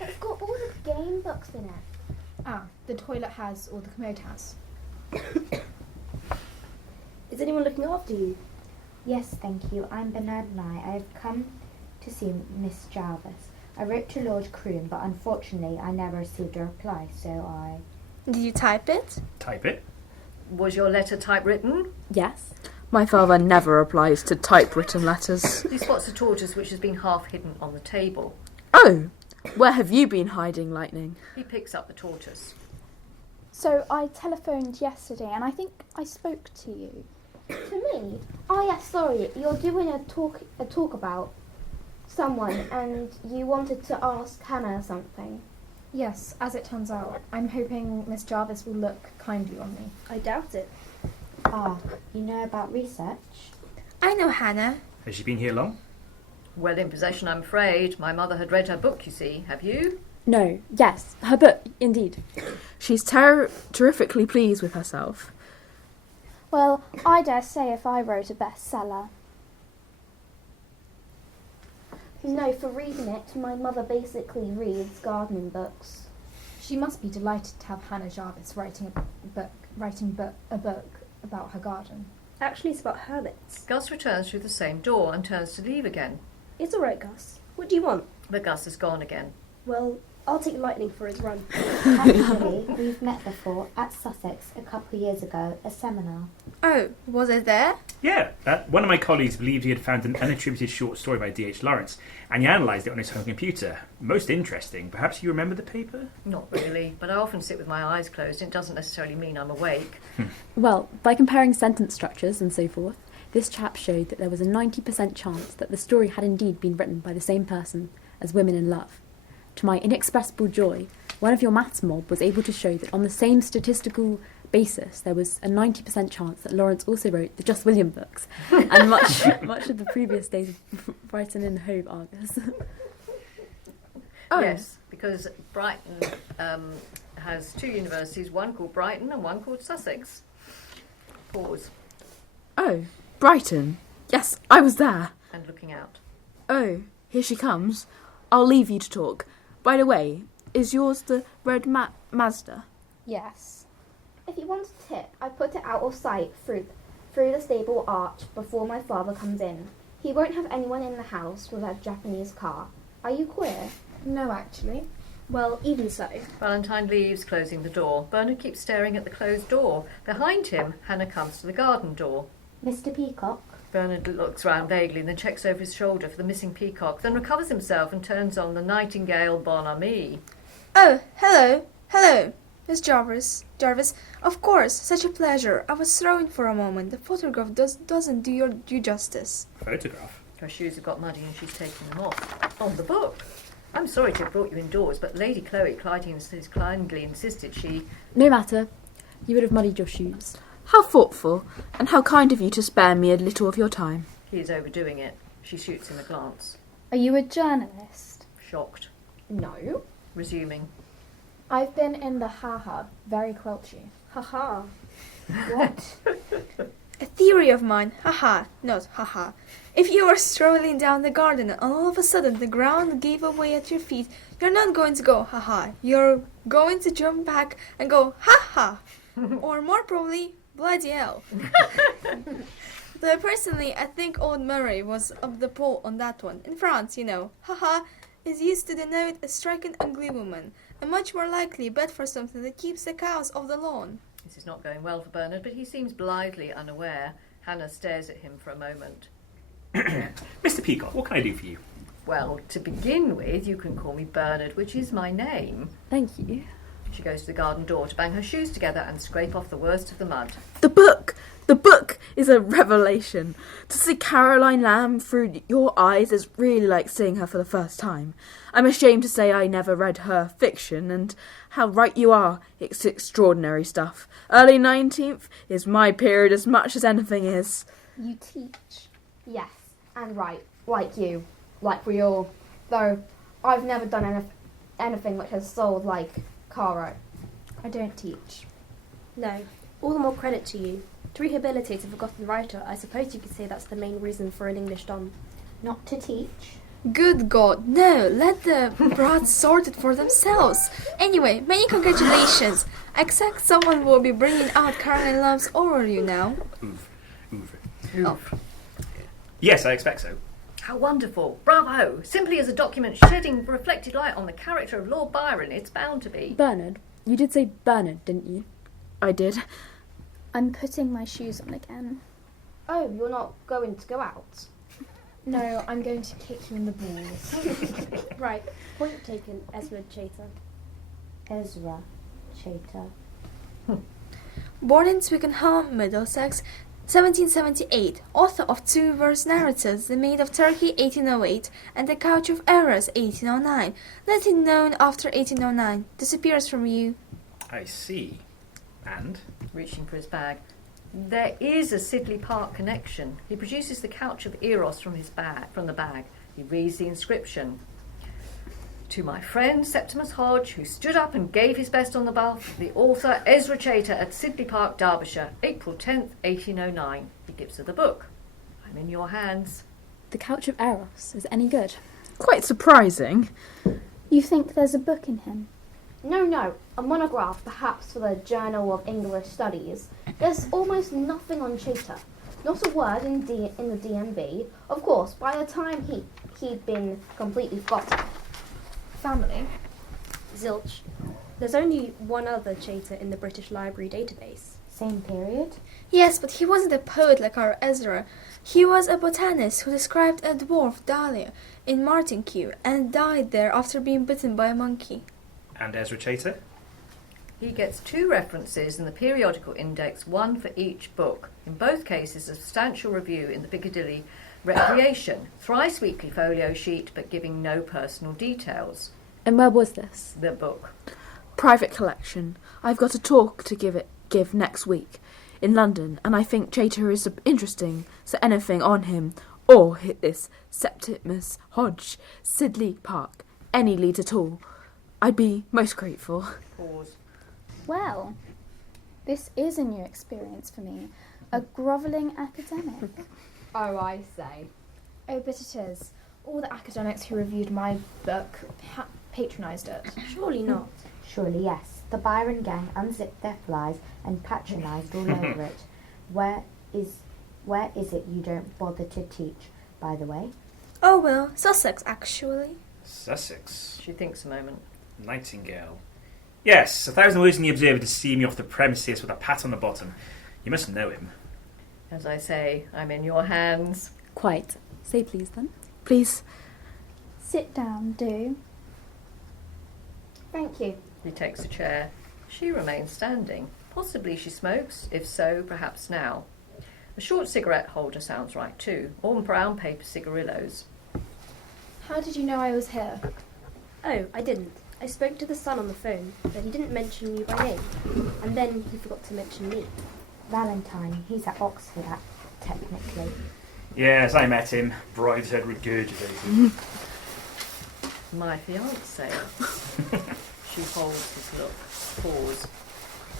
It's got all the game books in it. Ah, the toilet has, or the commode has. Is anyone looking after you? Yes, thank you. I'm Bernard Nye. I've come to see Miss Jarvis. I wrote to Lord Croom, but unfortunately I never received a reply, so I... Did you type it? Type it. Was your letter typewritten? Yes. My father never replies to typewritten letters. He spots a tortoise which has been half hidden on the table. Oh, where have you been hiding, Lightning? He picks up the tortoise. So I telephoned yesterday and I think I spoke to you. To me? Oh yes, sorry. You're doing a talk about someone and you wanted to ask Hannah something. Yes, as it turns out, I'm hoping Miss Jarvis will look kindly on me. I doubt it. Ah, you know about research? I know Hannah. Has she been here long? Well in possession, I'm afraid. My mother had read her book, you see. Have you? No, yes, her book, indeed. She's terrifically pleased with herself. Well, I dare say if I wrote a bestseller. No, for reading it, my mother basically reads gardening books. She must be delighted to have Hannah Jarvis writing a book about her garden. Actually, it's about hermits. Gus returns through the same door and turns to leave again. It's all right, Gus. What do you want? But Gus has gone again. Well, I'll take Lightning for his run. Actually, we've met before at Sussex a couple of years ago, a seminar. Oh, was it there? Yeah. One of my colleagues believed he had found an unattributed short story by D.H. Lawrence, and he analysed it on his home computer. Most interesting. Perhaps you remember the paper? Not really, but I often sit with my eyes closed. It doesn't necessarily mean I'm awake. Well, by comparing sentence structures and so forth, This chap showed that there was a 90% chance that the story had indeed been written by the same person as Women in Love. To my inexpressible joy, one of your maths mob was able to show that on the same statistical basis there was a 90% chance that Lawrence also wrote the Just William books and much of the previous days of Brighton and Hove Argus. Oh. Yes, because Brighton has two universities, one called Brighton and one called Sussex. Pause. Oh, Brighton. Yes, I was there. And looking out. Oh, here she comes. I'll leave you to talk. By the way, is yours the red Mazda? Yes. If you want a tip, I put it out of sight through the stable arch before my father comes in. He won't have anyone in the house with that Japanese car. Are you queer? No, actually. Well, even so. Valentine leaves, closing the door. Bernard keeps staring at the closed door. Behind him, Hannah comes to the garden door. Mr. Peacock? Bernard looks round vaguely and then checks over his shoulder for the missing peacock, then recovers himself and turns on the Nightingale Bon Ami. Oh, hello, Miss Jarvis. Of course, such a pleasure. I was thrown for a moment. The photograph doesn't do you justice. Photograph? Her shoes have got muddy and she's taking them off. On the book. I'm sorry to have brought you indoors, but Lady Chloe kindly insisted she... No matter. You would have muddied your shoes. How thoughtful, and how kind of you to spare me a little of your time. He is overdoing it. She shoots him a glance. Are you a journalist? Shocked. No. Resuming. I've been in the ha-ha, very quilchy. Ha-ha. What? A theory of mine, haha, not haha. If you are strolling down the garden and all of a sudden the ground gave away at your feet, you're not going to go haha. You're going to jump back and go haha. Or more probably, bloody hell. Though personally, I think old Murray was up the pole on that one. In France, you know, haha is used to denote a striking ugly woman, a much more likely bet for something that keeps the cows off the lawn. This is not going well for Bernard, but he seems blithely unaware. Hannah stares at him for a moment. Mr. Peacock, what can I do for you? Well, to begin with, you can call me Bernard, which is my name. Thank you. She goes to the garden door to bang her shoes together and scrape off the worst of the mud. The book is a revelation. To see Caroline Lamb through your eyes is really like seeing her for the first time. I'm ashamed to say I never read her fiction, and how right you are. It's extraordinary stuff. Early 19th is my period as much as anything is. You teach? Yes, and right, like you. Like we all. Though, I've never done anything which has sold like Caro. I don't teach. No. All the more credit to you. To rehabilitate a forgotten writer, I suppose you could say that's the main reason for an English Dom. Not to teach? Good God, no, let the brats sort it for themselves. Anyway, many congratulations. I expect someone will be bringing out Caroline Lamb's over you now. Oh. Yes, I expect so. How wonderful! Bravo! Simply as a document shedding reflected light on the character of Lord Byron, it's bound to be. Bernard. You did say Bernard, didn't you? I did. I'm putting my shoes on again. Oh, you're not going to go out? No, I'm going to kick you in the balls. Right. Point taken, Ezra Chater. Ezra Chater. Born in Twickenham, Middlesex, 1778, author of two verse narratives, The Maid of Turkey 1808 and The Couch of Errors 1809. Nothing known after 1809 disappears from you. I see. And? Reaching for his bag. There is a Sidley Park connection. He produces the Couch of Eros from the bag. He reads the inscription. To my friend Septimus Hodge, who stood up and gave his best on the behalf of the author Ezra Chater at Sidley Park, Derbyshire, April 10th, 1809. He gives her the book. I'm in your hands. The Couch of Eros is any good? Quite surprising. You think there's a book in him? No, a monograph perhaps for the Journal of English Studies. There's almost nothing on Chater. Not a word in the DMB. Of course, by the time he'd been completely forgotten. Family. Zilch. There's only one other Chater in the British Library database. Same period? Yes, but he wasn't a poet like our Ezra. He was a botanist who described a dwarf dahlia in Martinkew and died there after being bitten by a monkey. And Ezra Chater? He gets 2 references in the periodical index, 1 for each book. In both cases, a substantial review in the Piccadilly Recreation, thrice weekly folio sheet, but giving no personal details. And where was this? The book. Private collection. I've got a talk to give next week in London, and I think Chater is interesting, so anything on him, or this Septimus Hodge, Sidley Park, any lead at all, I'd be most grateful. Pause. Well, this is a new experience for me. A grovelling academic. Oh, I say. Oh, but it is. All the academics who reviewed my book patronised it. Surely not. Surely yes. The Byron gang unzipped their flies and patronised all over it. Where is it you don't bother to teach, by the way? Oh well, Sussex actually. Sussex. She thinks a moment. Nightingale. Yes, 1,000 words in the Observer to see me off the premises with a pat on the bottom. You must know him. As I say, I'm in your hands. Quite. Say please then. Please. Sit down, do. Thank you. He takes a chair. She remains standing. Possibly she smokes. If so, perhaps now. A short cigarette holder sounds right too. All brown paper cigarillos. How did you know I was here? Oh, I didn't. I spoke to the son on the phone, but he didn't mention you by name. And then he forgot to mention me. Valentine, he's at Oxford, technically. Yes, I met him. Brideshead regurgitated. My fiancé. She holds his look. Pause.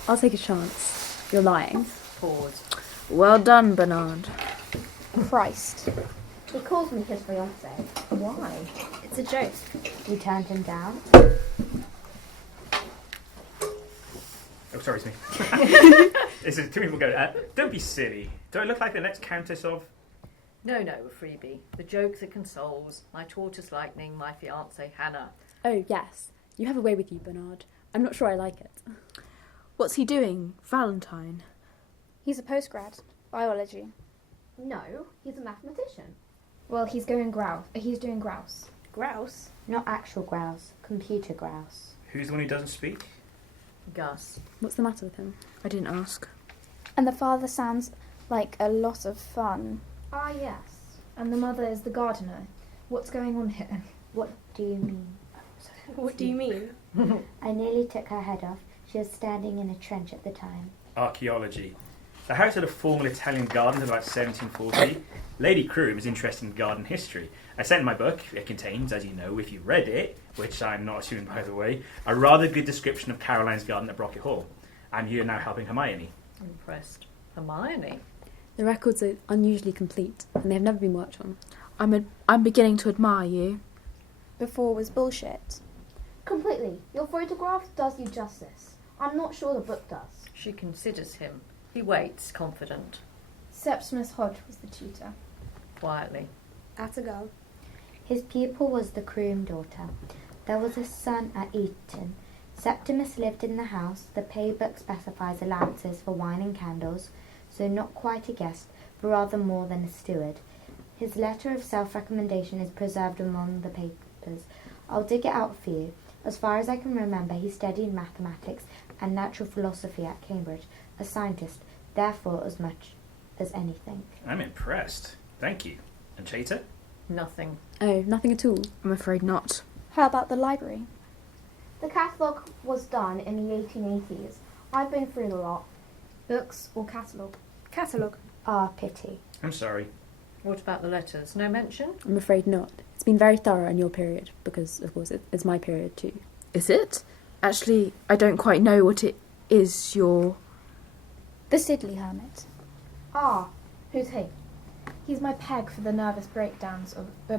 I'll take a chance. You're lying. Pause. Well done, Bernard. Christ. He calls me his fiancé. Why? It's a joke. You turned him down? Oh, sorry, it's me. This is too many people go, don't be silly. Do I look like the next Countess of... No, freebie. The joke that consoles. My tortoise lightning, my fiancé Hannah. Oh, yes. You have a way with you, Bernard. I'm not sure I like it. What's he doing, Valentine? He's a postgrad. Biology. No, he's a mathematician. Well, he's doing grouse. Grouse? Not actual grouse, computer grouse. Who's the one who doesn't speak? Gus. What's the matter with him? I didn't ask. And the father sounds like a lot of fun. Ah, yes. And the mother is the gardener. What's going on here? What do you mean? What do you mean? I nearly took her head off. She was standing in a trench at the time. Archaeology. The house had a formal Italian garden until about 1740. Lady Croom is interested in garden history. I sent in my book. It contains, as you know, if you read it, which I'm not assuming by the way, a rather good description of Caroline's garden at Brocket Hall. And you're now helping Hermione. Impressed. Hermione. The records are unusually complete, and they have never been worked on. I'm beginning to admire you. Before was bullshit. Completely. Your photograph does you justice. I'm not sure the book does. She considers him. He waits, confident. Septimus Hodge was the tutor. Quietly. At a girl. His pupil was the Croom daughter. There was a son at Eton. Septimus lived in the house. The paybook specifies allowances for wine and candles, so not quite a guest, but rather more than a steward. His letter of self-recommendation is preserved among the papers. I'll dig it out for you. As far as I can remember, he studied mathematics and natural philosophy at Cambridge, a scientist, therefore as much as anything. I'm impressed. Thank you. And Chater? Nothing. Oh, nothing at all? I'm afraid not. How about the library? The catalogue was done in the 1880s. I've been through the lot. Books or catalogue? Catalogue. Ah, pity. I'm sorry. What about the letters? No mention? I'm afraid not. It's been very thorough in your period, because, of course, it's my period too. Is it? Actually, I don't quite know what it is your... The Sidley Hermit. Ah, who's he? He's my peg for the nervous breakdown of the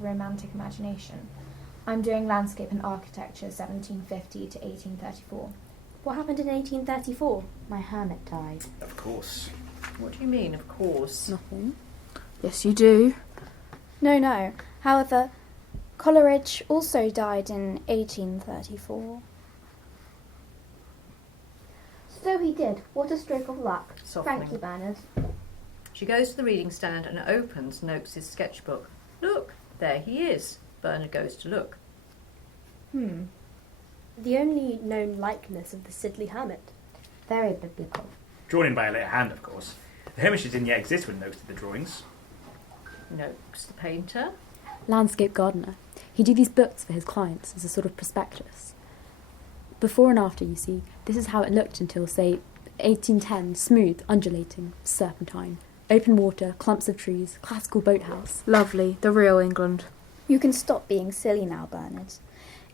romantic imagination. I'm doing landscape and architecture 1750 to 1834. What happened in 1834? My hermit died. Of course. What do you mean, of course? Nothing. Yes, you do. No. However, Coleridge also died in 1834. So he did. What a stroke of luck. Softening. Thank you, Bernard. She goes to the reading stand and opens Noakes' The only known likeness of the Sidley hermit. Very biblical. Drawn in by a later hand, of course. The hermitage didn't yet exist when Noakes did the drawings. Noakes, the painter. Landscape gardener. He did these books for his clients as a sort of prospectus. Before and after, you see, this is how it looked until, say, 1810, smooth, undulating, serpentine. Open water, clumps of trees, classical boathouse. Lovely, the real England. You can stop being silly now, Bernard.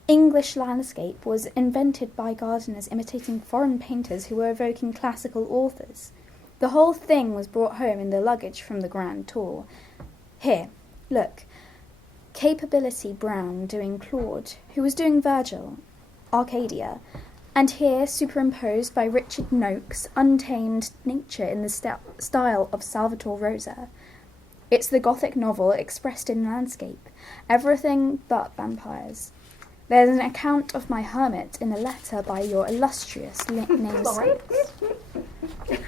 English landscape was invented by gardeners imitating foreign painters who were evoking classical authors. The whole thing was brought home in the luggage from the Grand Tour. Here, look. Capability Brown doing Claude, who was doing Virgil, Arcadia, and here, superimposed by Richard Noakes, untamed nature in the style of Salvator Rosa. It's the Gothic novel expressed in landscape, everything but vampires. There's an account of my hermit in a letter by your illustrious namesake.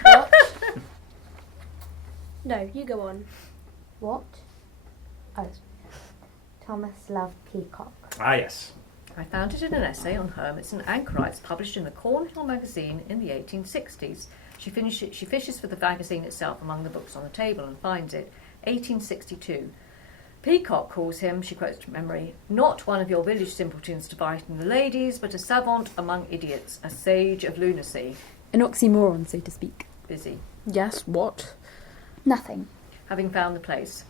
What? No, you go on. What? Oh. Thomas loved peacock. Ah, yes. I found it in an essay on hermits and anchorites published in the Cornhill magazine in the 1860s. She fishes for the magazine itself among the books on the table and finds it. 1862. Peacock calls him, she quotes from memory, not one of your village simpletons to frighten the ladies, but a savant among idiots, a sage of lunacy. An oxymoron, so to speak. Busy. Yes, what? Nothing. Having found the place.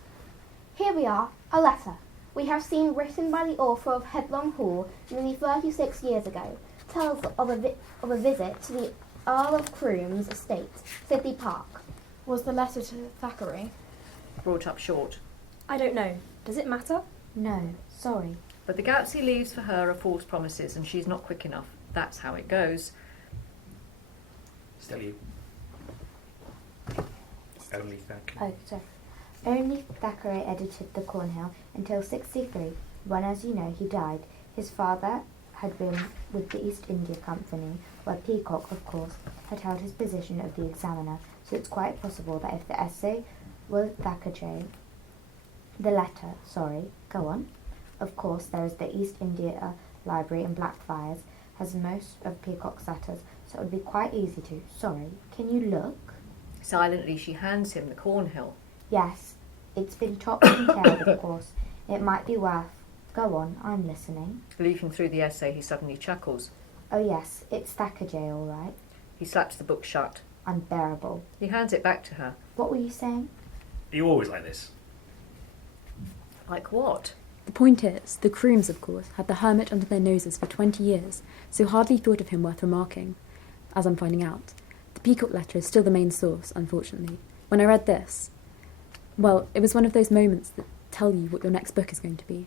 Here we are, a letter we have seen written by the author of Headlong Hall nearly 36 years ago. Tells of a visit to the Earl of Croom's estate, Sidley Park. Was the letter to Thackeray? Brought up short. I don't know. Does it matter? No, sorry. But the gaps he leaves for her are false promises, and she's not quick enough. That's how it goes. Still you. Only Thackeray. Oh, sorry. Only Thackeray edited the Cornhill until 63, when, as you know, he died. His father had been with the East India Company, where Peacock, of course, had held his position of the examiner, so it's quite possible that if the essay was Thackeray, go on. Of course, there is the East India Library in Blackfriars, has most of Peacock's letters, so it would be quite easy to. Sorry, can you look? Silently she hands him the Cornhill. Yes, it's been chopped and tailed, of course. It might be worth. Go on, I'm listening. Leafing through the essay, he suddenly chuckles. Oh yes, it's Thackeray, all right. He slaps the book shut. Unbearable. He hands it back to her. What were you saying? Are you always like this? Like what? The point is, the Crooms, of course, had the hermit under their noses for 20 years, so hardly thought of him worth remarking. As I'm finding out, the Peacock letter is still the main source, unfortunately. When I read this, well, it was one of those moments that tell you what your next book is going to be.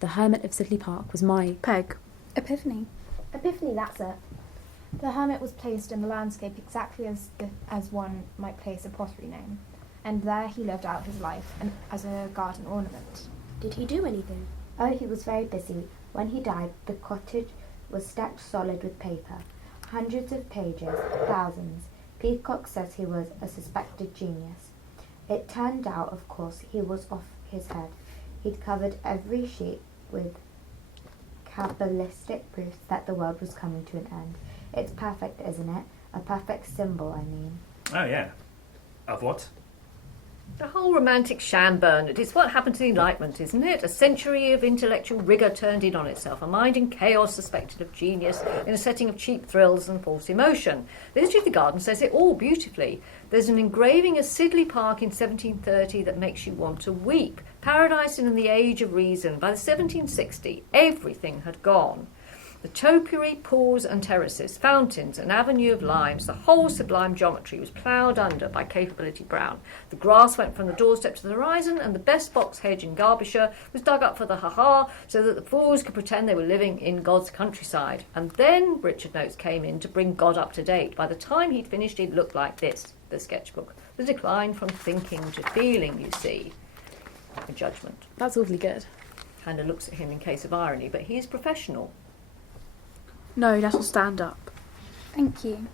The Hermit of Sidley Park was my... Peg. Epiphany. Epiphany, that's it. The hermit was placed in the landscape exactly as one might place a pottery name, and there he lived out his life as a garden ornament. Did he do anything? Oh, he was very busy. When he died, the cottage was stacked solid with paper. Hundreds of pages, thousands. Peacock says he was a suspected genius. It turned out, of course, he was off his head. He'd covered every sheet with Kabbalistic proofs that the world was coming to an end. It's perfect, isn't it? A perfect symbol, I mean. Oh, yeah. Of what? The whole romantic sham, Bernard. It's what happened to the Enlightenment, isn't it? A century of intellectual rigour turned in on itself, a mind in chaos suspected of genius in a setting of cheap thrills and false emotion. The history of the garden says it all beautifully. There's an engraving of Sidley Park in 1730 that makes you want to weep. Paradise in the age of reason. By the 1760, everything had gone. The topiary, pools and terraces, fountains, an avenue of limes, the whole sublime geometry was ploughed under by Capability Brown. The grass went from the doorstep to the horizon, and the best box hedge in Derbyshire was dug up for the ha-ha, so that the fools could pretend they were living in God's countryside. And then Richard Noakes came in to bring God up to date. By the time he'd finished, it looked like this, the sketchbook. The decline from thinking to feeling, you see. A judgment. That's awfully good. Hannah looks at him in case of irony, but he is professional. No, that'll stand up. Thank you.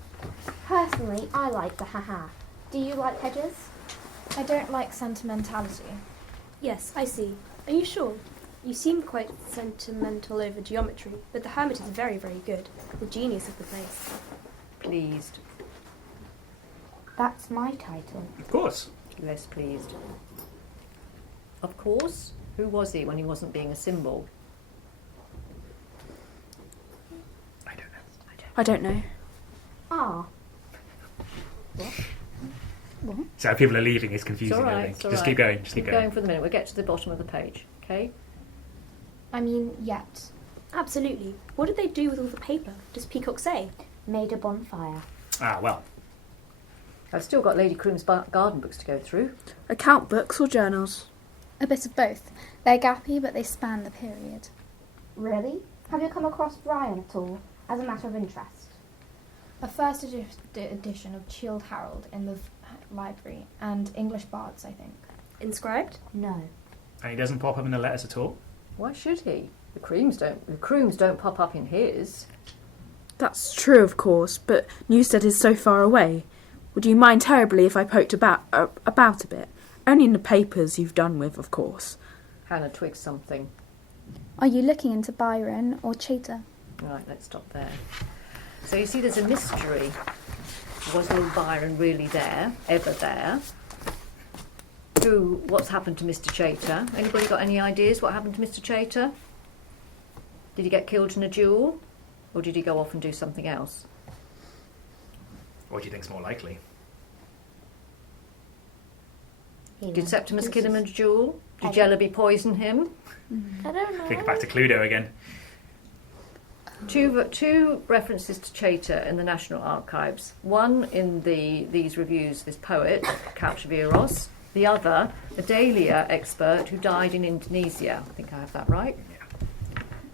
Personally, I like the ha-ha. Do you like hedges? I don't like sentimentality. Yes, I see. Are you sure? You seem quite sentimental over geometry, but the hermit is very, very good. The genius of the place. Pleased. That's my title. Of course. Less pleased. Of course. Who was he when he wasn't being a symbol? I don't know. Ah. What? So people are leaving is confusing. It's all I right, think. it's all Just right. keep going. Just Keep going for the minute. We'll get to the bottom of the page. Okay. I mean, yet. Absolutely. What did they do with all the paper? Does Peacock say? Made a bonfire. Ah, well. I've still got Lady Croom's garden books to go through. Account books or journals? A bit of both. They're gappy, but they span the period. Really? Have you come across Brian at all, as a matter of interest? A first edition of Childe Harold in the library, and English bards, I think. Inscribed? No. And he doesn't pop up in the letters at all? Why should he? The Crooms don't pop up in his. That's true, of course, but Newstead is so far away. Would you mind terribly if I poked about a bit? Only in the papers you've done with, of course. Hannah twigs something. Are you looking into Byron or Chater? Right, let's stop there. So you see there's a mystery. Was Lord Byron really there? Ever there? What's happened to Mr. Chater? Anybody got any ideas what happened to Mr. Chater? Did he get killed in a duel? Or did he go off and do something else? What do you think's more likely? Did Septimus kill him in a duel? Did Jellyby poison him? I don't know. Take it back to Cluedo again. Two references to Chater in the National Archives. One in these reviews, this poet, Couchviros. The other, a Dahlia expert who died in Indonesia. I think I have that right. Yeah.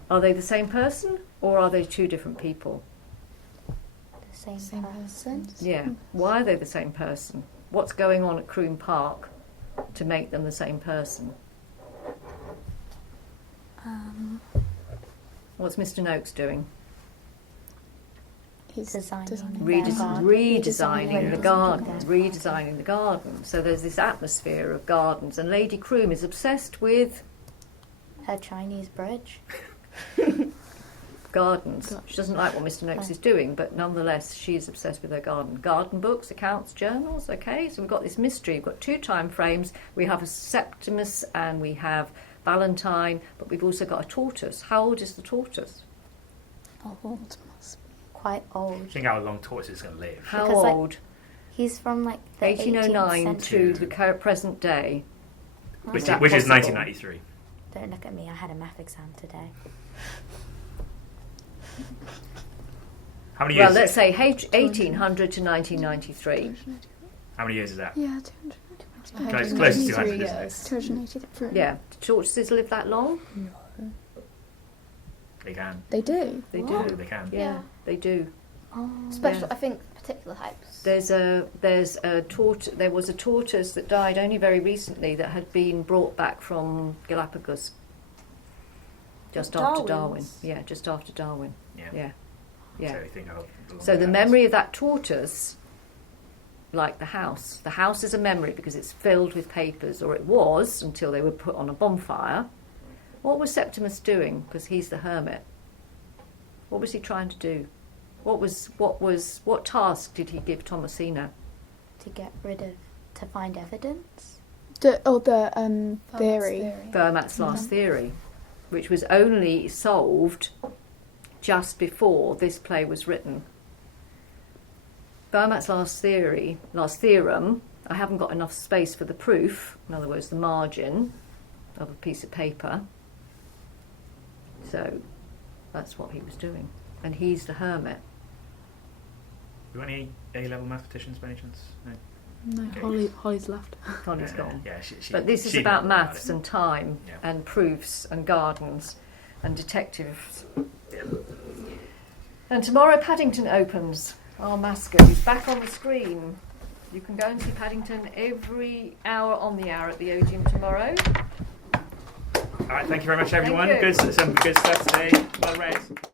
Are they the same person or are they two different people? The same person? Yeah. Why are they the same person? What's going on at Croom Park to make them the same person? What's Mr. Noakes doing? He's Redesigning the garden. So there's this atmosphere of gardens, and Lady Croom is obsessed with her Chinese bridge. gardens. She doesn't like what Mr. Noakes is doing, but nonetheless she is obsessed with her garden. Garden books, accounts, journals. Okay, so we've got this mystery. We've got two time frames. We have a Septimus and we have Valentine, but we've also got a tortoise. How old is the tortoise? Old. Quite old. Think how long tortoise is going to live. How Because, old? He's from the 1809 18th to the present day. Which that is possible? 1993. Don't look at me, I had a math exam today. How many years? Well, let's say 1800 to 1993. How many years is that? Yeah, Close to 200, isn't it? 283. Yeah. Do tortoises live that long? They can. They do. They Yeah, do. they can. Yeah, they do. Special, Yeah. I think, particular types. There was a tortoise that died only very recently that had been brought back from Galapagos just after Darwin. Yeah, just after Darwin. Yeah. Yeah. So, you think how long So the that memory of that tortoise, like the house is a memory because it's filled with papers, or it was until they were put on a bonfire. What was Septimus doing? Because he's the hermit. What was he trying to do? What task did he give Thomasina? To find evidence? Theory. Fermat's last theory, which was only solved just before this play was written. Fermat's last theorem, I haven't got enough space for the proof, in other words the margin of a piece of paper. So that's what he was doing. And he's the hermit. You want any A-level mathematicians by any chance? No. No, Okay. Holly's left. Holly's gone. Yeah, she But this is she about knows about maths it. and time Yeah. and proofs and gardens and detectives. And tomorrow Paddington opens. Our mascot is back on the screen. You can go and see Paddington every hour on the hour at the Odeum tomorrow. All right, thank you very much, everyone. Thank you. Some good stuff today. Well read.